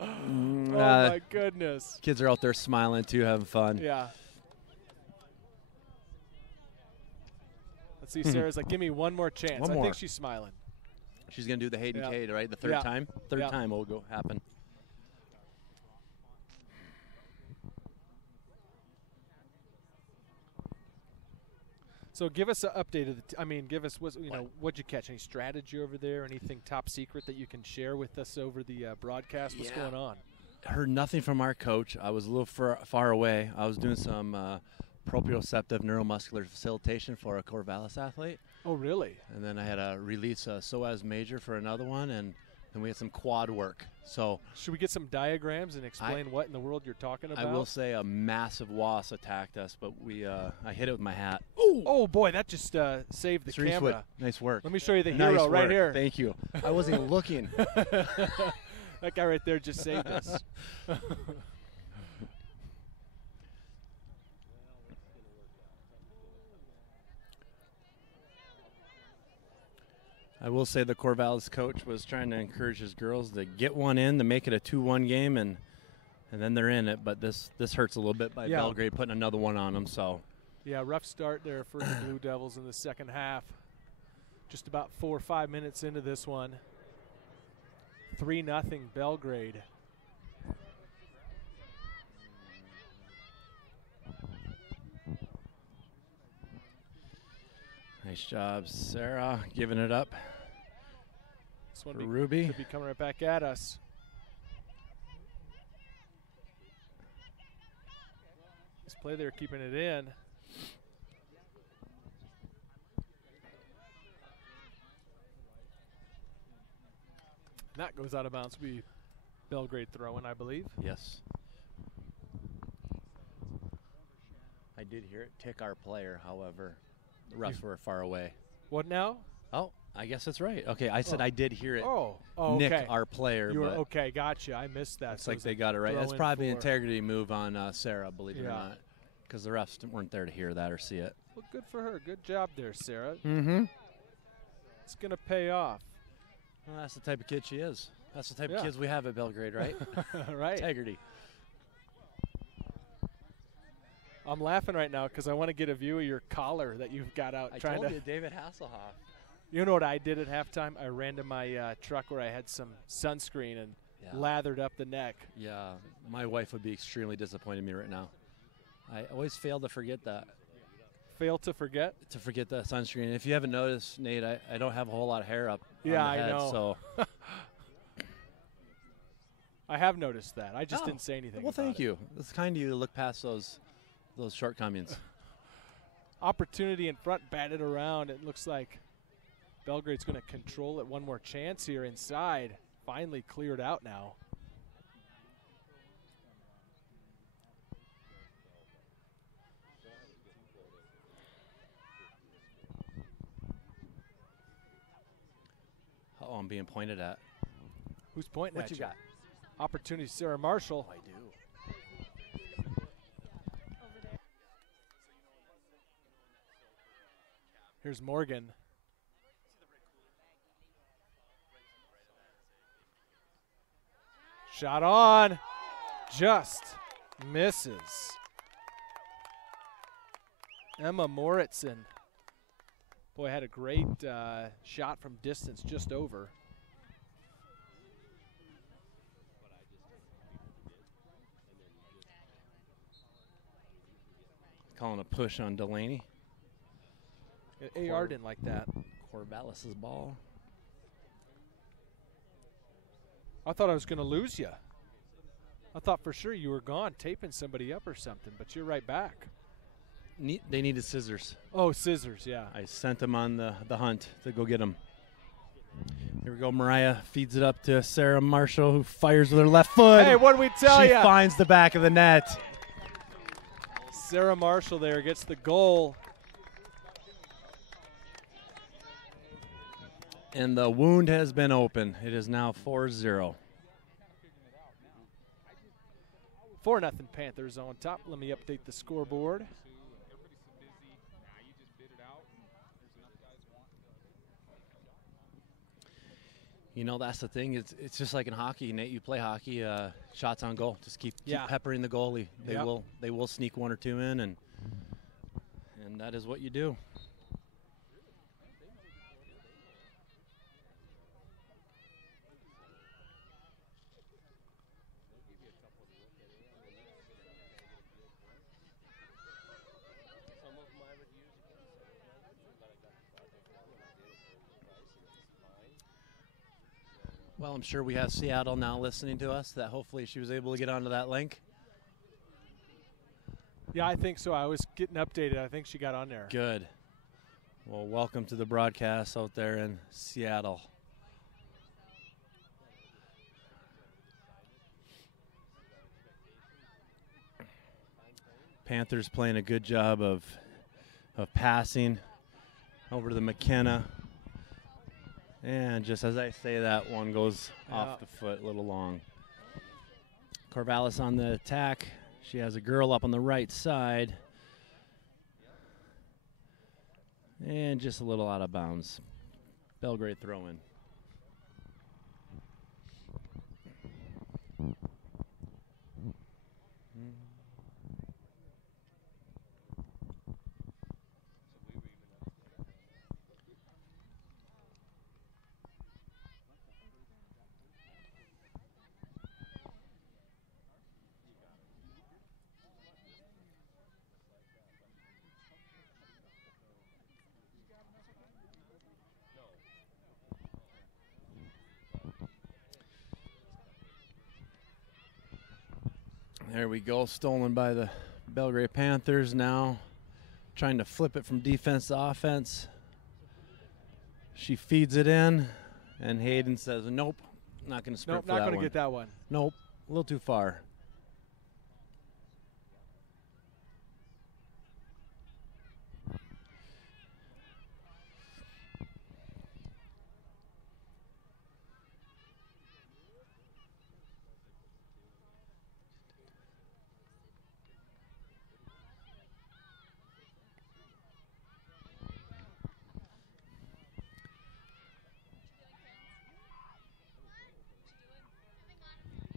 Oh, my goodness. Kids are out there smiling, too, having fun. Yeah. Let's see, Sarah's like, give me one more chance. One I more. think she's smiling. She's going to do the Hayden Yeah. K, right? The third Yeah. time? Third Yeah. time will go happen. So give us an update of the give us what'd you catch? Any strategy over there? Anything top secret that you can share with us over the broadcast? What's going on? Heard nothing from our coach. I was a little far away. I was doing some proprioceptive neuromuscular facilitation for a Corvallis athlete. Oh, really? And then I had to release a psoas major for another one, and then we had some quad work. So should we get some diagrams and explain what in the world you're talking about? I will say a massive wasp attacked us, but I hit it with my hat. Oh boy, that just saved the Cerise camera. Wood. Nice work. Let me show you the Nice hero right work. here. Thank you. I wasn't even looking. That guy right there just saved us. I will say the Corvallis coach was trying to encourage his girls to get one in to make it a 2-1 game, and then they're in it. But this hurts a little bit by Belgrade putting another one on them. So yeah, rough start there for the Blue Devils in the second half. Just about 4 or 5 minutes into this one. 3-0 Belgrade. nice job, Sarah, giving it up. This one For Ruby. could be coming right back at us. This play there, keeping it in. And that goes out of bounds. Be Belgrade throwing, I believe. Yes. I did hear it tick our player, however. The refs were far away. What now? Oh, I guess that's right. Okay, I said I did hear it okay. nick our player. You were but okay, gotcha. I missed that. looks So like it was they a got it right. That's throw-in probably an for- integrity move on Sarah, believe it or Yeah. not. Because the refs weren't there to hear that or see it. Well, good for her. Good job there, Sarah. Mm-hmm. It's going to pay off. Well, that's the type of kid she is. That's the type Yeah. of kids we have at Belgrade, right? Right. Integrity. I'm laughing right now because I want to get a view of your collar that you've got out. I trying told to. you, David Hasselhoff. You know what I did at halftime? I ran to my truck where I had some sunscreen and lathered up the neck. Yeah, my wife would be extremely disappointed in me right now. I always fail to forget that. Fail to forget? To forget the sunscreen. If you haven't noticed, Nate, I don't have a whole lot of hair up on Yeah, the I head, know. So I have noticed that. I just didn't say anything. Well, about thank it. you. It's kind of you to look past those shortcomings. Opportunity in front, batted around. It looks like Belgrade's going to control it. One more chance here inside. Finally cleared out now. Oh, I'm being pointed at. Who's pointing What at you got? Opportunity, Sarah Marshall. I do. Here's Morgan. Shot on. Just misses. Emma Moritzen. Boy, had a great shot from distance just over. Calling a push on Delaney. AR didn't like that. Corvallis' ball. I thought I was going to lose you. I thought for sure you were gone, taping somebody up or something, but you're right back. They needed scissors. Oh, scissors, yeah. I sent them on the hunt to go get them. Here we go. Mariah feeds it up to Sarah Marshall, who fires with her left foot. Hey, what did we tell She you? finds the back of the net. Sarah Marshall there gets the goal. And the wound has been open. It is now 4-0. 4-0 Panthers on top. Let me update the scoreboard. You know, that's the thing. It's just like in hockey, Nate. You play hockey, shots on goal. Just keep peppering the goalie. They will sneak one or two in, and that is what you do. Well, I'm sure we have Seattle now listening to us, that hopefully she was able to get onto that link. Yeah, I think so. I was getting updated. I think she got on there. Good. Well, welcome to the broadcast out there in Seattle. Panthers playing a good job of passing over to the McKenna. And just as I say that, one goes off the foot a little long. Corvallis on the attack. She has a girl up on the right side. And just a little out of bounds. Belgrade throw in. There we go, stolen by the Belgrade Panthers now. Trying to flip it from defense to offense. She feeds it in, and Hayden says, nope, not going to sprint for that one. Nope, not going to get that one. Nope, a little too far.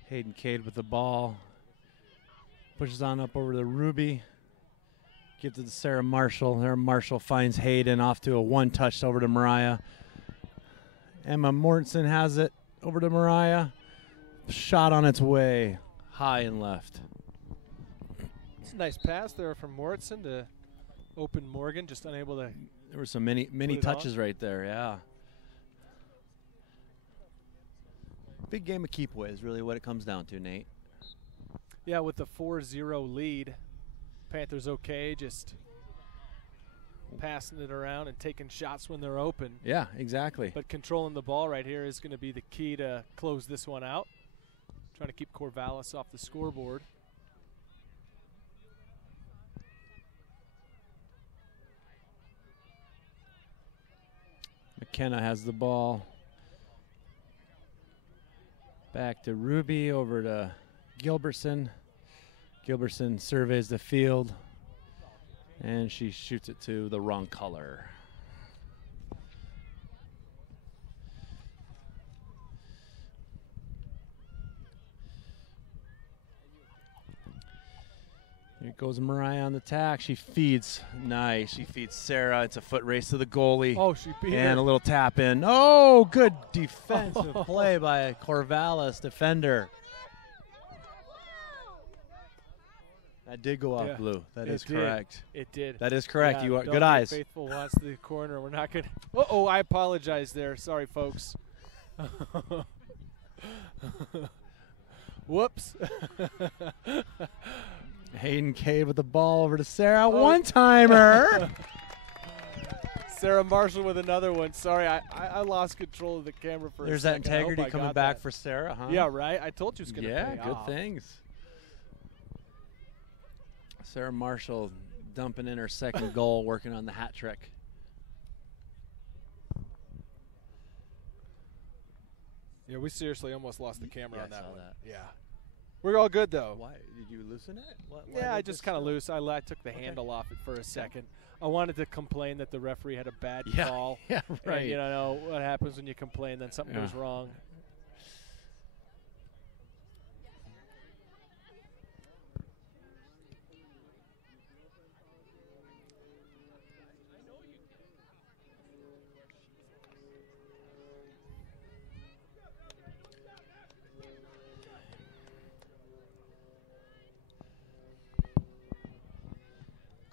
Hayden Cade with the ball. Pushes on up over to Ruby. Gives it to Sarah Marshall. Sarah Marshall finds Hayden off to a one-touch over to Mariah. Emma Mortensen has it over to Mariah. Shot on its way. High and left. It's a nice pass there from Mortensen to open Morgan. Just unable to. There were some many touches right there, yeah. Big game of keep away is really what it comes down to, Nate. Yeah, with the 4-0 lead, Panthers okay, just passing it around and taking shots when they're open. Yeah, exactly. But controlling the ball right here is going to be the key to close this one out. Trying to keep Corvallis off the scoreboard. McKenna has the ball. Back to Ruby, over to Gilbertson. Gilbertson surveys the field, and she shoots it to the wrong color. Here goes Mariah on the attack. She feeds. Nice. She feeds Sarah. It's a foot race to the goalie. Oh, she beat her. And a little tap in. Oh, good defensive play by a Corvallis defender. That did go off, Blue. That is correct. It did. That is correct. Yeah, You are Belgrade good eyes. Faithful wants the corner. We're not good. Uh-oh, I apologize there. Sorry, folks. Whoops. Hayden Cade with the ball over to Sarah. One-timer. Sarah Marshall with another one. Sorry, I lost control of the camera for There's a that second. integrity coming back for Sarah, huh? Yeah, right? I told you it's going to pay good off. things. Sarah Marshall dumping in her second goal, working on the hat trick. Yeah, we seriously almost lost the camera on that I saw one. that. Yeah. We're all good, though. Why? Did you loosen it? Why Yeah, I did just this kind of stop? loose. I took the handle off it for a second. I wanted to complain that the referee had a bad call. Yeah, right. And, you know what happens when you complain, then something goes wrong.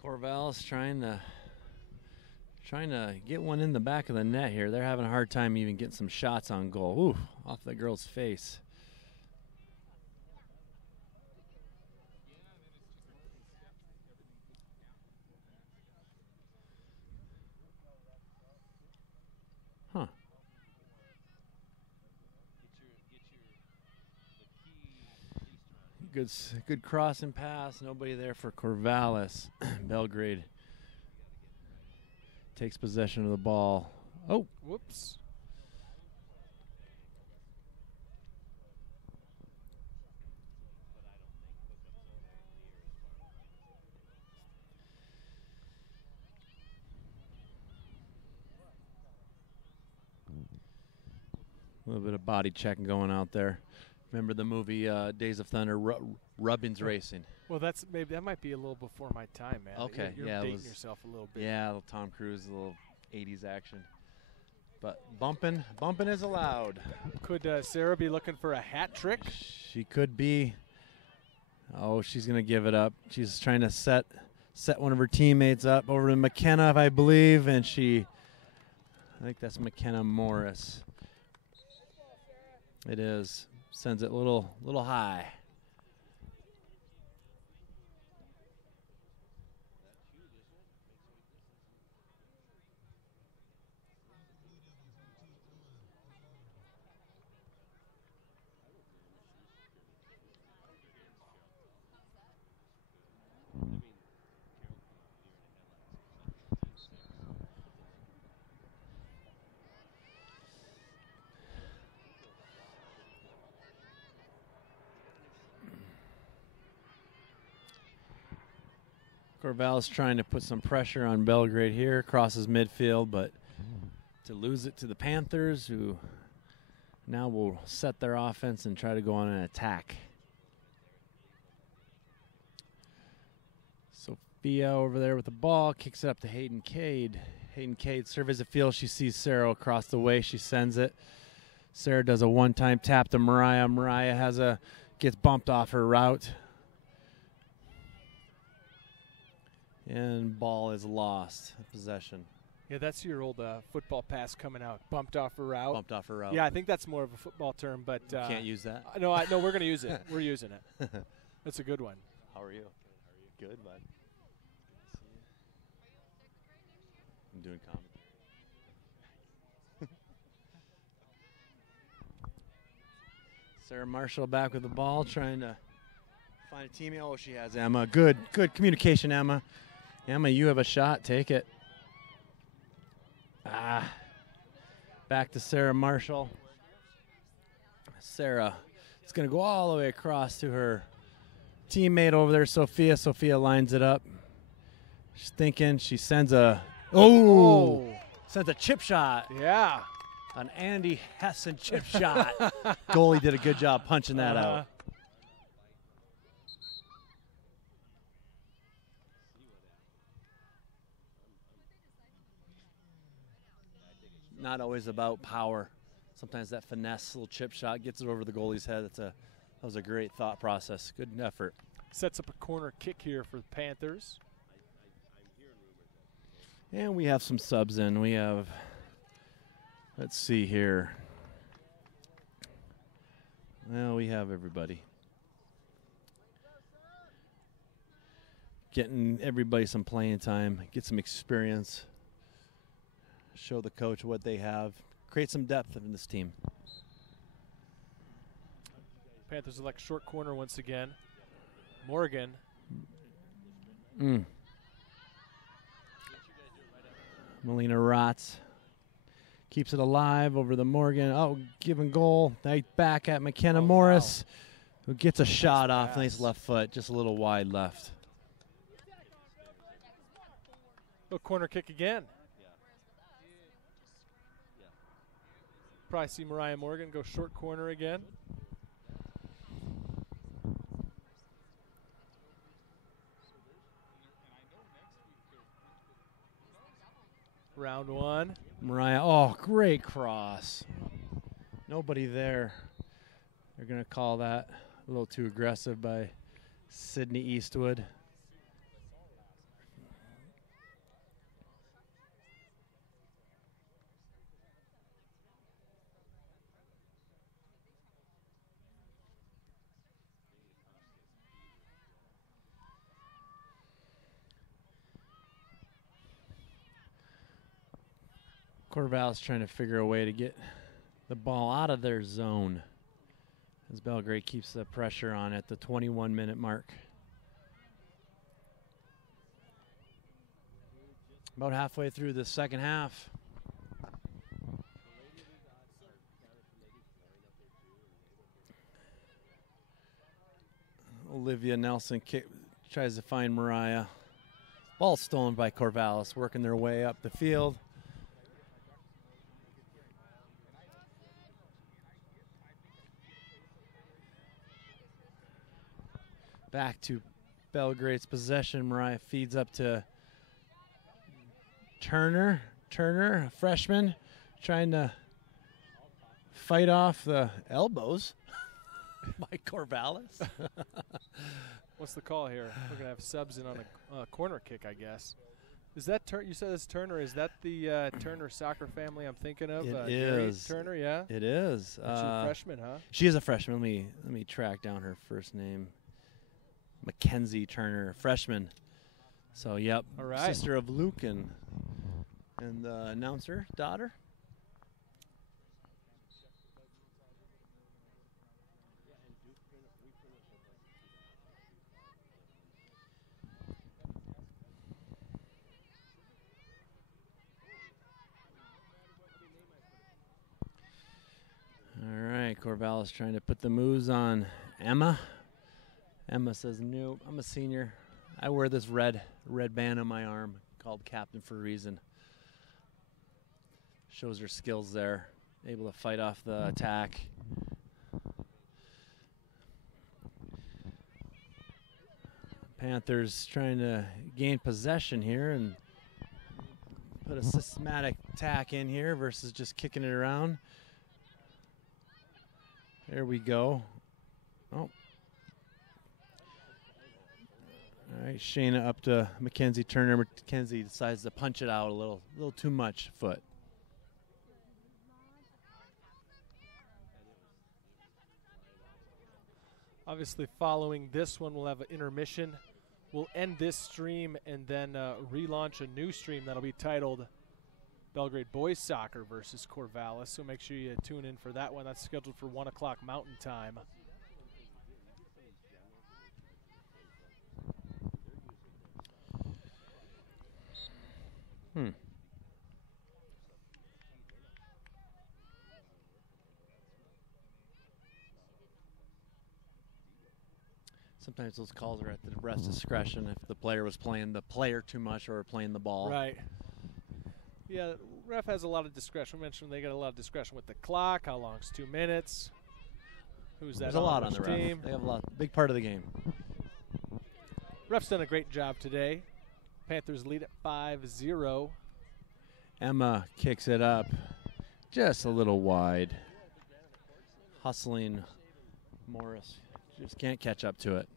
Corvallis trying to trying to get one in the back of the net here. They're having a hard time even getting some shots on goal. Ooh, off the girl's face. Huh. Good crossing pass. Nobody there for Corvallis. Belgrade takes possession of the ball. Oh, Whoops. a little bit of body checking going out there. Remember the movie Days of Thunder, Rubbins Racing? Well, that might be a little before my time, man. Okay, you're yeah, dating yourself a little bit. Yeah, a little Tom Cruise, a little 80s action. But bumping is allowed. Could Sarah be looking for a hat trick? She could be. Oh, she's going to give it up. She's trying to set one of her teammates up over to McKenna, I believe, and I think that's McKenna Morris. It is. Sends it a little high. Corvallis trying to put some pressure on Belgrade here, crosses midfield, but to lose it to the Panthers, who now will set their offense and try to go on an attack. Sophia over there with the ball, kicks it up to Hayden Cade. Hayden Cade surveys the field. She sees Sarah across the way. She sends it. Sarah does a one-time tap to Mariah. Mariah gets bumped off her route. And ball is lost. Possession. Yeah, that's your old football pass coming out. Bumped off a route. Bumped off a route. Yeah, I think that's more of a football term, but you can't use that. No, we're going to use it. We're using it. That's a good one. How are you? Good, bud. I'm doing comedy. Sarah Marshall back with the ball, trying to find a teammate. Oh, she has Emma. Good communication, Emma. Emma, you have a shot. Take it. Back to Sarah Marshall. Sarah is going to go all the way across to her teammate over there, Sophia. Sophia lines it up. She's thinking. She sends a chip shot. Yeah. An Andy Hessen chip shot. Goalie did a good job punching that out. Not always about power. Sometimes that finesse little chip shot gets it over the goalie's head. That was a great thought process. Good effort. Sets up a corner kick here for the Panthers. And we have some subs in. We have, let's see here. Well, we have everybody. Getting everybody some playing time, get some experience. Show the coach what they have. Create some depth in this team. Panthers elect short corner once again. Morgan. Melina Rotz keeps it alive over the Morgan. Oh, given goal. Back at McKenna Morris, who gets a shot off. Nice left foot, just a little wide left. Oh, corner kick again. Probably see Mariah Morgan go short corner again. Round one. Mariah, great cross. Nobody there. They're going to call that a little too aggressive by Sydney Eastwood. Corvallis trying to figure a way to get the ball out of their zone as Belgrade keeps the pressure on at the 21-minute mark. About halfway through the second half. Olivia Nelson tries to find Mariah. Ball stolen by Corvallis, working their way up the field. Back to Belgrade's possession. Mariah feeds up to Turner. Turner, a freshman, trying to fight off the elbows by Corvallis. What's the call here? We're going to have subs in on a corner kick, I guess. Is that you said it's Turner? Is that the Turner soccer family I'm thinking of? It Gary is. Turner, yeah? It is. She's a freshman, huh? She is a freshman. Let me track down her first name. Mackenzie Turner, freshman. So, yep. All right. Sister of Luke and the announcer, daughter. All right, Corvallis trying to put the moves on Emma. Emma says, "No, I'm a senior. I wear this red band on my arm called captain for a reason." Shows her skills there, able to fight off the attack. Panthers trying to gain possession here and put a systematic attack in here versus just kicking it around. There we go. Oh. All right, Shayna up to Mackenzie Turner. Mackenzie decides to punch it out a little too much foot. Obviously, following this one, we'll have an intermission. We'll end this stream and then relaunch a new stream that'll be titled Belgrade Boys Soccer versus Corvallis. So make sure you tune in for that one. That's scheduled for 1 o'clock Mountain Time. Sometimes those calls are at the ref's discretion if the player was playing the player too much or playing the ball. Right. Yeah, ref has a lot of discretion. We mentioned they got a lot of discretion with the clock, how long's 2 minutes, who's that There's a lot on the team. ref. They have a lot, big part of the game. Ref's done a great job today. Panthers lead at 5-0. Emma kicks it up just a little wide. Hustling Morris. Just can't catch up to it.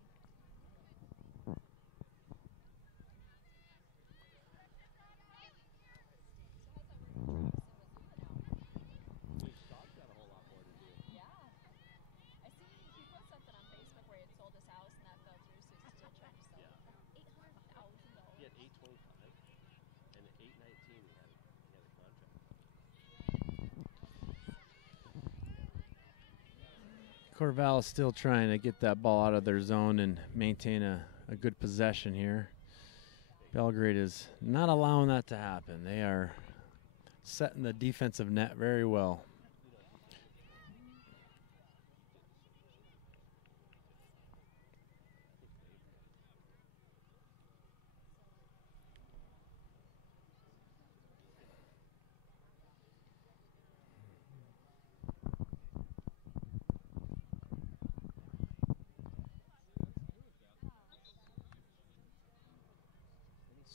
Corvallis still trying to get that ball out of their zone and maintain a good possession here. Belgrade is not allowing that to happen. They are setting the defensive net very well.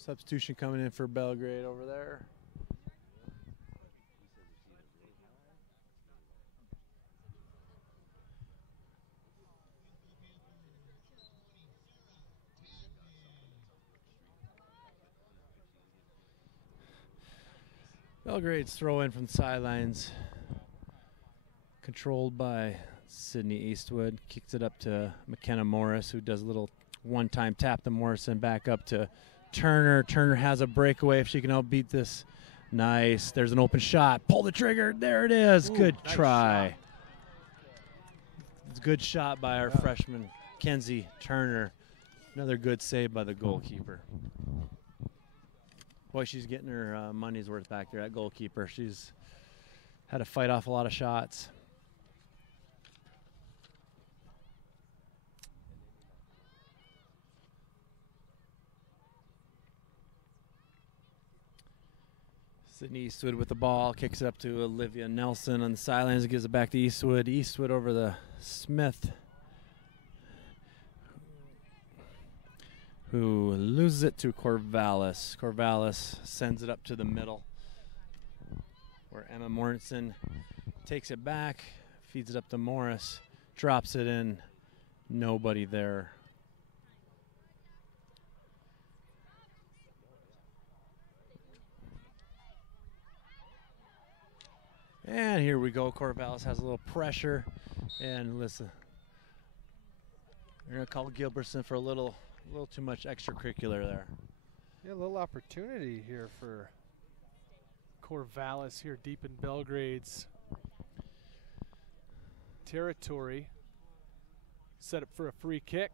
Substitution coming in for Belgrade over there. Belgrade's throw in from the sidelines, controlled by Sydney Eastwood. Kicks it up to McKenna Morris, who does a little one-time tap to Morrison, back up to Turner. Turner has a breakaway if she can outbeat this Nice. There's an open shot. Pull the trigger. There it is. Ooh, Good nice try. shot. It's a good shot by our freshman, Kenzie Turner. Another good save by the goalkeeper. Boy, she's getting her money's worth back there, that goalkeeper. She's had to fight off a lot of shots. Sydney Eastwood with the ball, kicks it up to Olivia Nelson on the sidelines, gives it back to Eastwood. Eastwood over the Smith, who loses it to Corvallis. Corvallis sends it up to the middle, where Emma Mortensen takes it back, feeds it up to Morris, drops it in. Nobody there. And here we go. Corvallis has a little pressure. And listen, they're going to call Gilbertson for a little too much extracurricular there. Yeah, a little opportunity here for Corvallis here deep in Belgrade's territory. Set up for a free kick.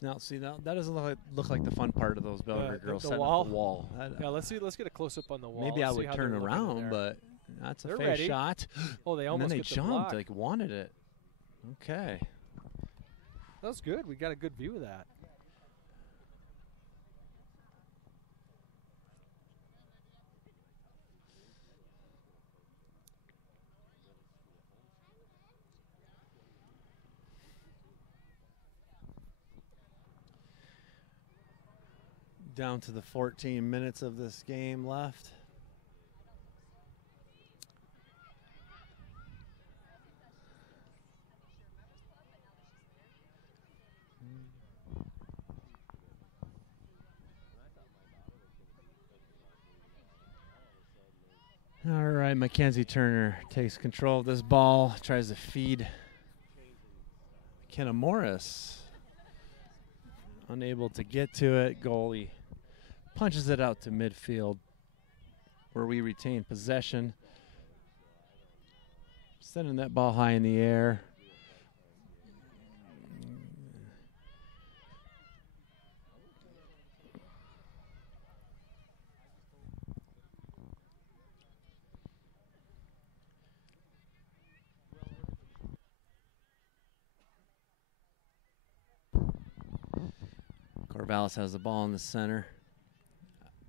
Now, see, that doesn't look like the fun part of those Belgrade girls the setting wall? up the wall. Yeah, let's get a close up on the wall. Maybe I Let's see would how turn they're looking around, there. but that's a They're fair ready. shot. Oh, they And almost then they get the jumped, block. like wanted it. Okay. That was good. We got a good view of that. Down to the 14 minutes of this game left. All right, Mackenzie Turner takes control of this ball, tries to feed McKenna Morris. Unable to get to it. Goalie punches it out to midfield, where we retain possession. Sending that ball high in the air. Corvallis has the ball in the center.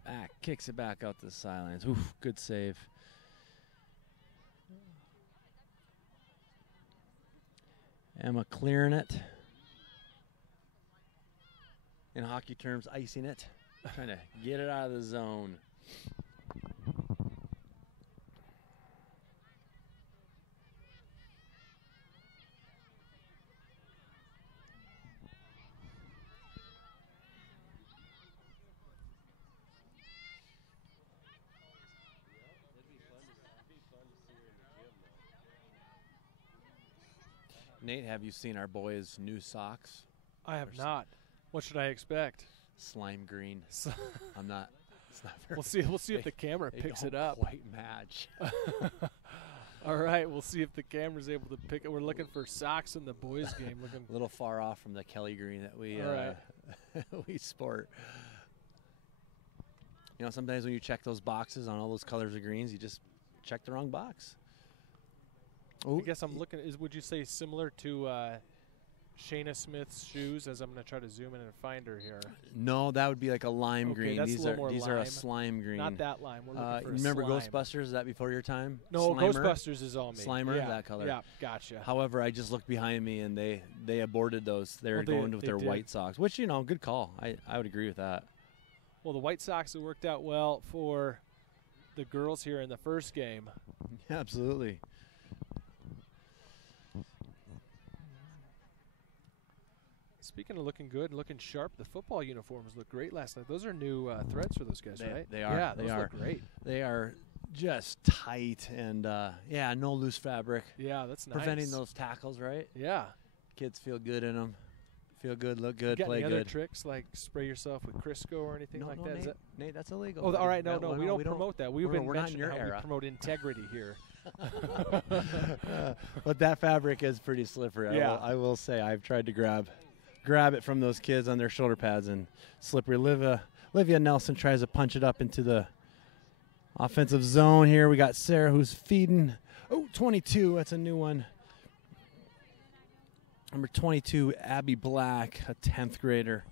Back, kicks it back out to the sidelines. Oof, good save. Emma clearing it. In hockey terms, icing it. Trying to get it out of the zone. Nate, have you seen our boys' new socks? I have not. What should I expect? Slime green. I'm not. It's not very. We'll see if the camera They picks don't it up. quite match. All right, we'll see if the camera's able to pick it. We're looking for socks in the boys' game. Looking A little far off from the Kelly green that we All right. we sport. You know, sometimes when you check those boxes on all those colors of greens, you just check the wrong box. I guess I'm looking. Would you say similar to Shayna Smith's shoes? As I'm going to try to zoom in and find her here. No, that would be like a lime Okay, green. that's a These little more are a lime. slime green. Not that lime. We're looking for a remember slime. Ghostbusters? Is that before your time? No, Slimer? Ghostbusters is all me. Slimer, yeah. that color. Yeah, gotcha. However, I just looked behind me and they aborted those. They're Well, going with they their did. white socks, which, you know, good call. I would agree with that. Well, the White Sox have worked out well for the girls here in the first game. Absolutely. Speaking of looking good and looking sharp, the football uniforms look great last night. Those are new threads for those guys, right? They are. Yeah, they those are. look great. They are just tight and, yeah, no loose fabric. Yeah, that's nice. Preventing those tackles, right? Yeah. Kids feel good in them. Feel good, look good, You got play any other good. tricks like spray yourself with Crisco or anything like that? Is Nate, that? Nate, that's illegal. Oh, all right. No, That- we don't promote that. We've been we're not in mentioning your how era. we promote integrity here. But that fabric is pretty slippery. Yeah. I will say I've tried to grab it from those kids on their shoulder pads and slippery. Olivia Nelson tries to punch it up into the offensive zone here. We got Sarah who's feeding. Oh, 22. That's a new one. Number 22, Abby Black, a 10th grader.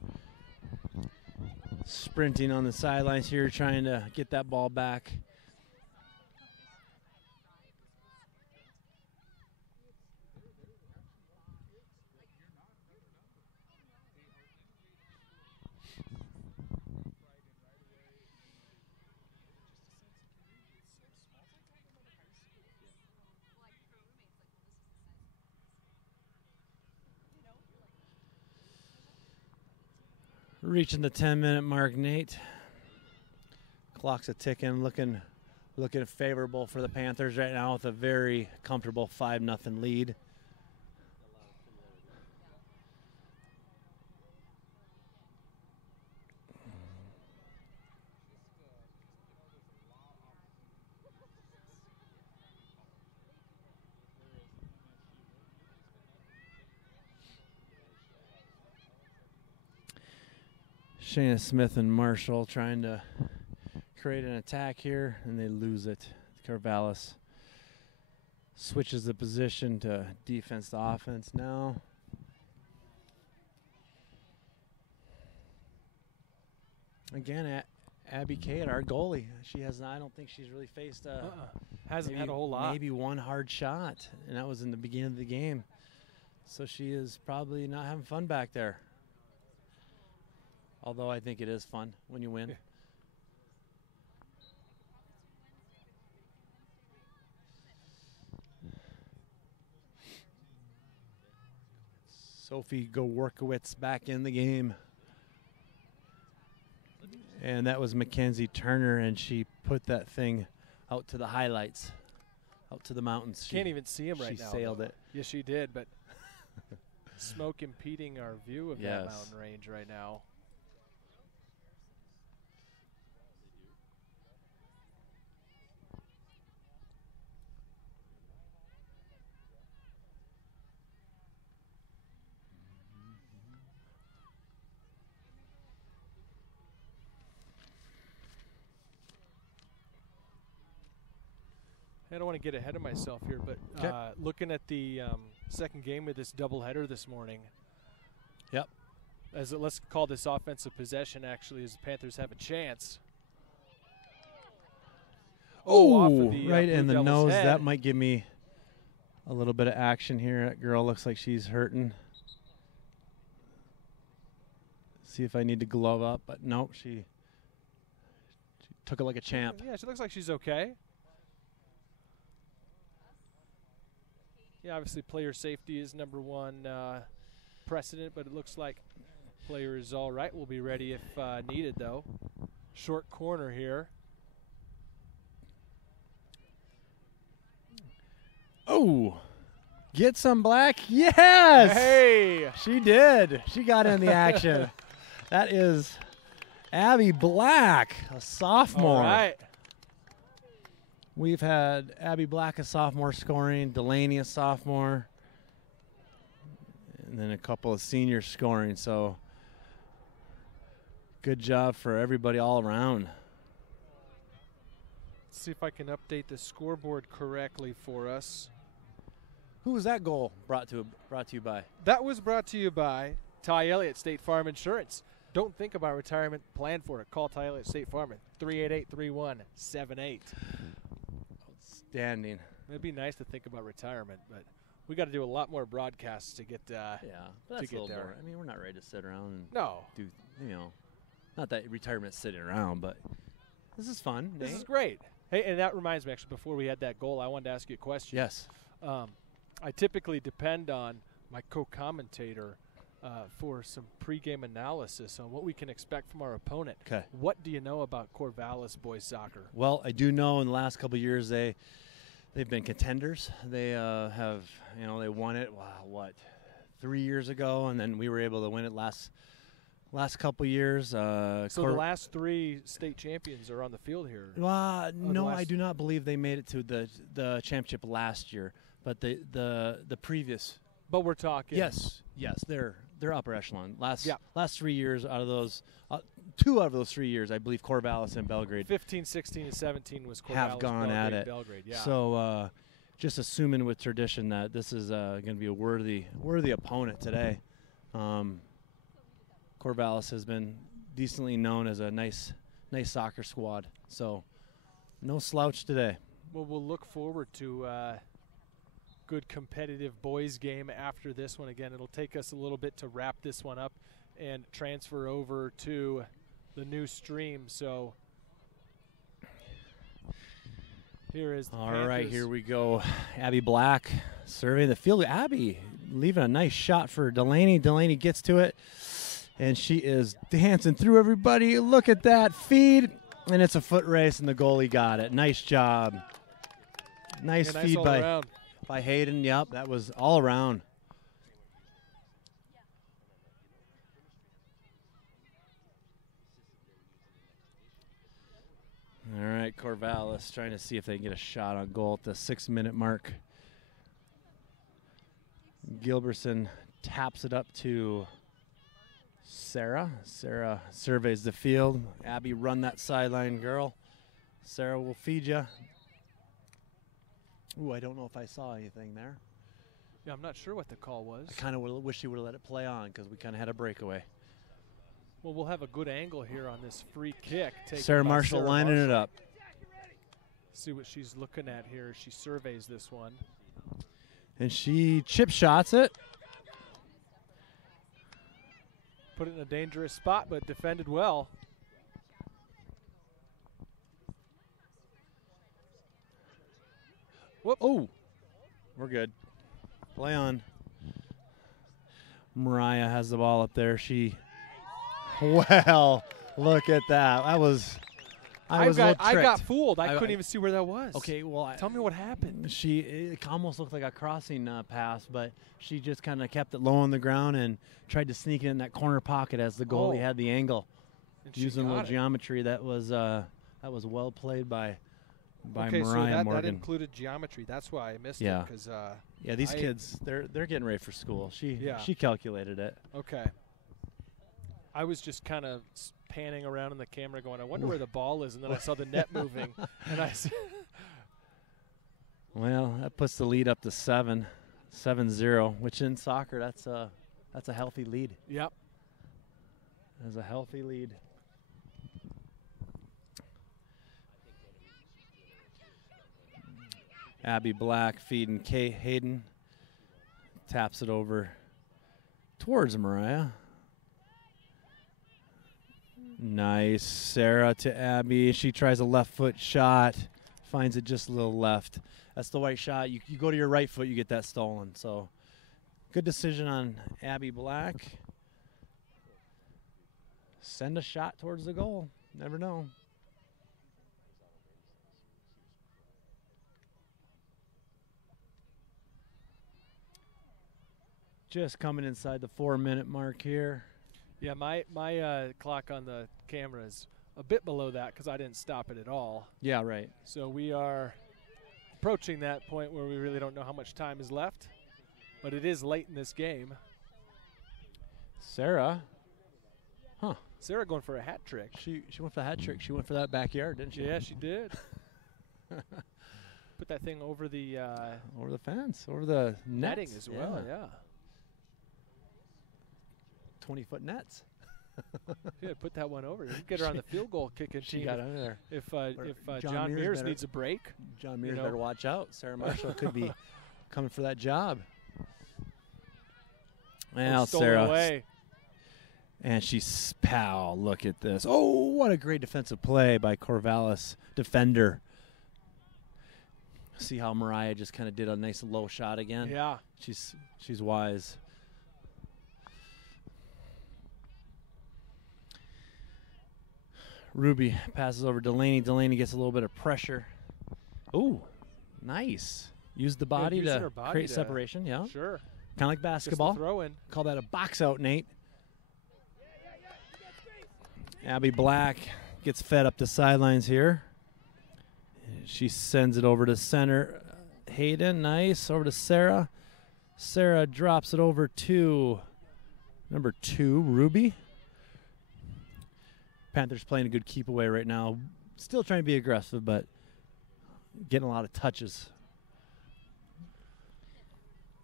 Sprinting on the sidelines here, trying to get that ball back. Reaching the 10-minute mark, Nate. Clock's a ticking, looking favorable for the Panthers right now with a very comfortable 5-0 lead. Shayna Smith and Marshall trying to create an attack here, and they lose it. Corvallis switches the position to defense to offense now. Again, Abby Cade, our goalie. I don't think she's really faced Hasn't had a whole lot. Maybe one hard shot, and that was in the beginning of the game. So she is probably not having fun back there. Although I think it is fun when you win. Yeah. Sophie Goworkowitz back in the game. And that was Mackenzie Turner, and she put that thing out to the highlights, out to the mountains. Can't even see him right now. She sailed though. it. Yes, she did, but smoke impeding our view of that Yes. mountain range right now. I don't want to get ahead of myself here, but looking at the second game of this doubleheader this morning. Yep. Let's call this offensive possession, actually, as the Panthers have a chance. Off of the, right Blue in the Devils' nose. head. That might give me a little bit of action here. That girl looks like she's hurting. See if I need to glove up, but nope, she took it like a champ. Yeah, she looks like she's okay. Yeah, obviously player safety is number one precedent, but it looks like player is all right. We'll be ready if needed, though. Short corner here. Oh, get some Black. Yes. Hey! She did. She got in the action. That is Abby Black, a sophomore. All right. We've had Abby Black, a sophomore, scoring, Delaney, a sophomore, and then a couple of seniors scoring. So good job for everybody all around. Let's see if I can update the scoreboard correctly for us. Who was that goal brought to you by? That was brought to you by Ty Elliott, State Farm Insurance. Don't think about retirement, plan for it. Call Ty Elliott State Farm at 388-3178. Outstanding. It'd be nice to think about retirement, but we got to do a lot more broadcasts to get Yeah, but that's get a little there. boring. I mean, we're not ready to sit around and No. do, not that retirement's sitting around, but this is fun. This Nate. is great. Hey, and that reminds me, actually, before we had that goal, I wanted to ask you a question. Yes. I typically depend on my co-commentator for some pregame analysis on what we can expect from our opponent. Okay. What do you know about Corvallis boys soccer? Well, I do know in the last couple of years they've been contenders. They have, they won it, 3 years ago, and then we were able to win it last couple years. So the last 3 state champions are on the field here. No, I do not believe they made it to the championship last year, but the previous. But we're talking. Yes, they're upper echelon. Last 3 years out of those, 2 out of those 3 years, I believe Corvallis and Belgrade 15, 16, and 17 was Corvallis, have gone Belgrade, at it. Belgrade, yeah. So just assuming with tradition that this is going to be a worthy opponent today. Corvallis has been decently known as a nice soccer squad. So no slouch today. Well, we'll look forward to good competitive boys game after this one. Again, it'll take us a little bit to wrap this one up and transfer over to the new stream. So here is the All Panthers. right, here we go. Abby Black surveying the field. Abby leaving a nice shot for Delaney. Delaney gets to it, and she is dancing through everybody. Look at that feed, and it's a foot race, and the goalie got it. Nice job. Nice feed by Hayden. Yep, that was all around. All right, Corvallis trying to see if they can get a shot on goal at the 6-minute mark. Gilbertson taps it up to Sarah. Sarah surveys the field. Abby, run that sideline, girl. Sarah will feed you. Ooh, I don't know if I saw anything there. Yeah, I'm not sure what the call was. I kind of wish she would have let it play on because we kind of had a breakaway. Well, we'll have a good angle here on this free kick. Sarah Marshall lining it up. See what she's looking at here. She surveys this one. And she chip shots it. Put it in a dangerous spot, but defended well. Whoop. Oh, we're good. Play on. Mariah has the ball up there. Well, look at that. I got fooled. I couldn't even see where that was. Okay, well, tell me what happened. It almost looked like a crossing pass, but she just kind of kept it low on the ground and tried to sneak it in that corner pocket as the goalie had the angle. Using a little geometry. That was well played by okay, Mariah so Morgan. that included geometry. That's why I missed it. Because these kids, they're getting ready for school. She calculated it. Okay. I was just kind of panning around in the camera going, I wonder where the ball is, and then I saw the net moving. And I said, well, that puts the lead up to 7-0, which in soccer, that's a healthy lead. Yep. That's a healthy lead. Abby Black feeding Kate Hayden. Taps it over towards Mariah. Nice. Sarah to Abby. She tries a left foot shot. Finds it just a little left. That's the right shot. You go to your right foot, you get that stolen. So good decision on Abby Black. Send a shot towards the goal. Never know. Just coming inside the 4-minute mark here. Yeah, my clock on the camera is a bit below that because I didn't stop it at all. Yeah, right. So we are approaching that point where we really don't know how much time is left, but it is late in this game. Sarah. Huh. Sarah going for a hat trick. She went for the hat trick. She went for that backyard, didn't she? Yeah, she did. Put that thing over the fence, over the netting as well, yeah. 20-foot nets. Yeah, put that one over. Get her on the field goal kicking She team. got under there. If John Mears needs a break. John Mears better watch out. Sarah Marshall could be coming for that job. Well, Sarah. Away. And she's, look at this. Oh, what a great defensive play by Corvallis defender. See how Mariah just kind of did a nice low shot again? Yeah. She's wise. Ruby passes over Delaney. Delaney gets a little bit of pressure. Ooh, nice. Used the body to create separation, yeah. Sure. Kind of like basketball. Throw in. Call that a box out, Nate. Abby Black gets fed up the sidelines here. She sends it over to center. Hayden, nice. Over to Sarah. Sarah drops it over to number 2, Ruby. Panthers playing a good keep away right now. Still trying to be aggressive, but getting a lot of touches.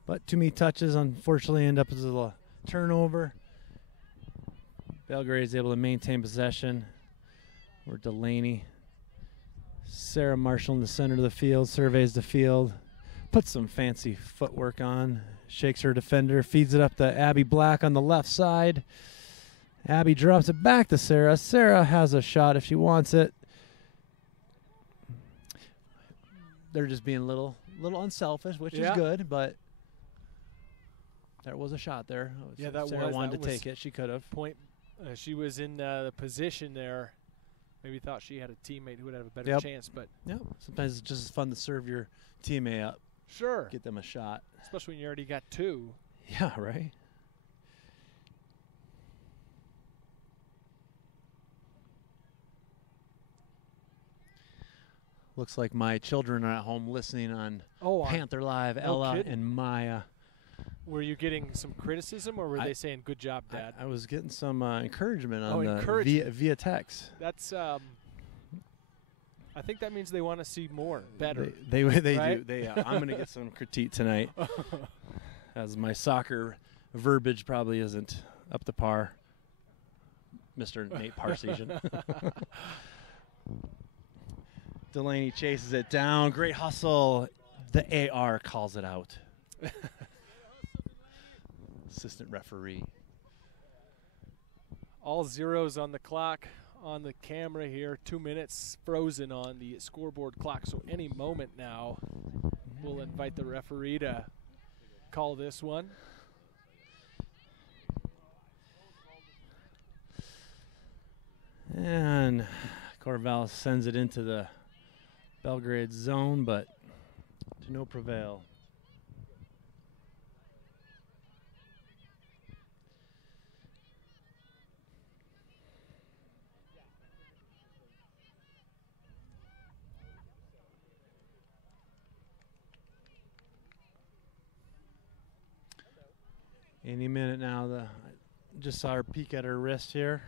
But too many touches, unfortunately, end up as a turnover. Belgrade is able to maintain possession. Or Delaney. Sarah Marshall in the center of the field, surveys the field, puts some fancy footwork on, shakes her defender, feeds it up to Abby Black on the left side. Abby drops it back to Sarah. Sarah has a shot if she wants it. They're just being a little unselfish, which is good, but there was a shot there. Yeah, that Sarah was. wanted that to was take it. She could have. She was in the position there. Maybe thought she had a teammate who would have a better chance, but sometimes it's just as fun to serve your teammate up. Sure. Get them a shot. Especially when you already got 2. Yeah, right. Looks like my children are at home listening on Panther Live, Ella and Maya. Were you getting some criticism, or were they saying, good job, Dad? I was getting some encouragement on via text. That's I think that means they want to see more, better. They right? do. I'm going to get some critique tonight, as my soccer verbiage probably isn't up to par. Mr. Nate Parsesian. Delaney chases it down. Great hustle. The AR calls it out. Assistant referee. All zeros on the clock, on the camera here. 2 minutes frozen on the scoreboard clock. So any moment now, we'll invite the referee to call this one. And Corvallis sends it into the Belgrade zone, but to no prevail. Any minute now. I just saw her peek at her wrist here,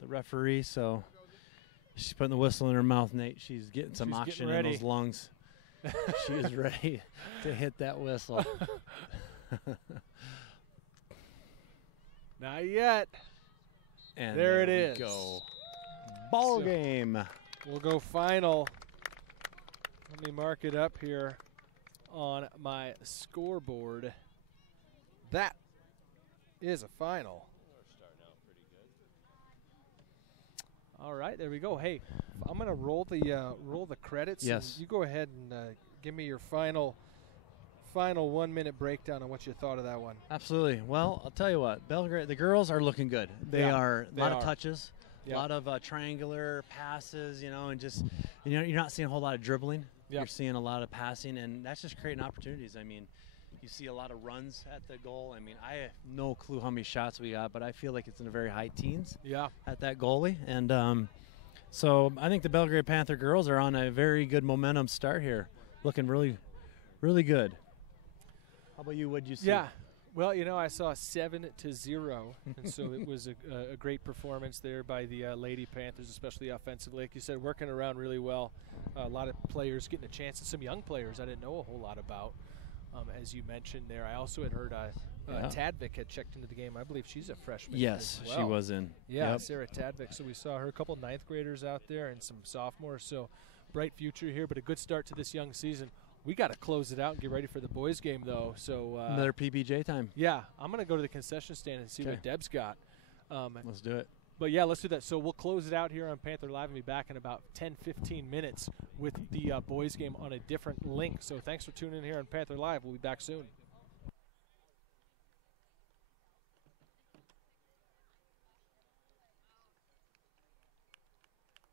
the referee, so she's putting the whistle in her mouth, Nate. She's getting some oxygen in those lungs. She is ready to hit that whistle. Not yet. And there it is. Go. Ball game. We'll go final. Let me mark it up here on my scoreboard. That is a final. All right, there we go. Hey, I'm going to roll the credits. Yes. You go ahead and give me your final 1 minute breakdown on what you thought of that one. Absolutely. Well, I'll tell you what, Belgrade, the girls are looking good. They are a lot of touches, a lot of triangular passes, and just you're not seeing a whole lot of dribbling. Yep. You're seeing a lot of passing, and that's just creating opportunities. I mean, you see a lot of runs at the goal. I mean, I have no clue how many shots we got, but I feel like it's in the very high teens at that goalie. And so I think the Belgrade Panther girls are on a very good momentum start here, looking really, really good. How about you? What'd you see? Yeah. Well, I saw 7-0, and so it was a great performance there by the Lady Panthers, especially offensively. Like you said, working around really well. A lot of players getting a chance, and some young players I didn't know a whole lot about. As you mentioned there, I also had heard Tadvik had checked into the game. I believe she's a freshman. Yes, as well. she was in. Yeah, yep. Sarah Tadvik. So we saw her, a couple ninth graders out there and some sophomores. So bright future here, but a good start to this young season. We got to close it out and get ready for the boys' game, though. So another PBJ time. Yeah, I'm going to go to the concession stand and see what Deb's got. Let's do it. But, yeah, let's do that. So we'll close it out here on Panther Live and be back in about 10-15 minutes with the boys' game on a different link. So thanks for tuning in here on Panther Live. We'll be back soon.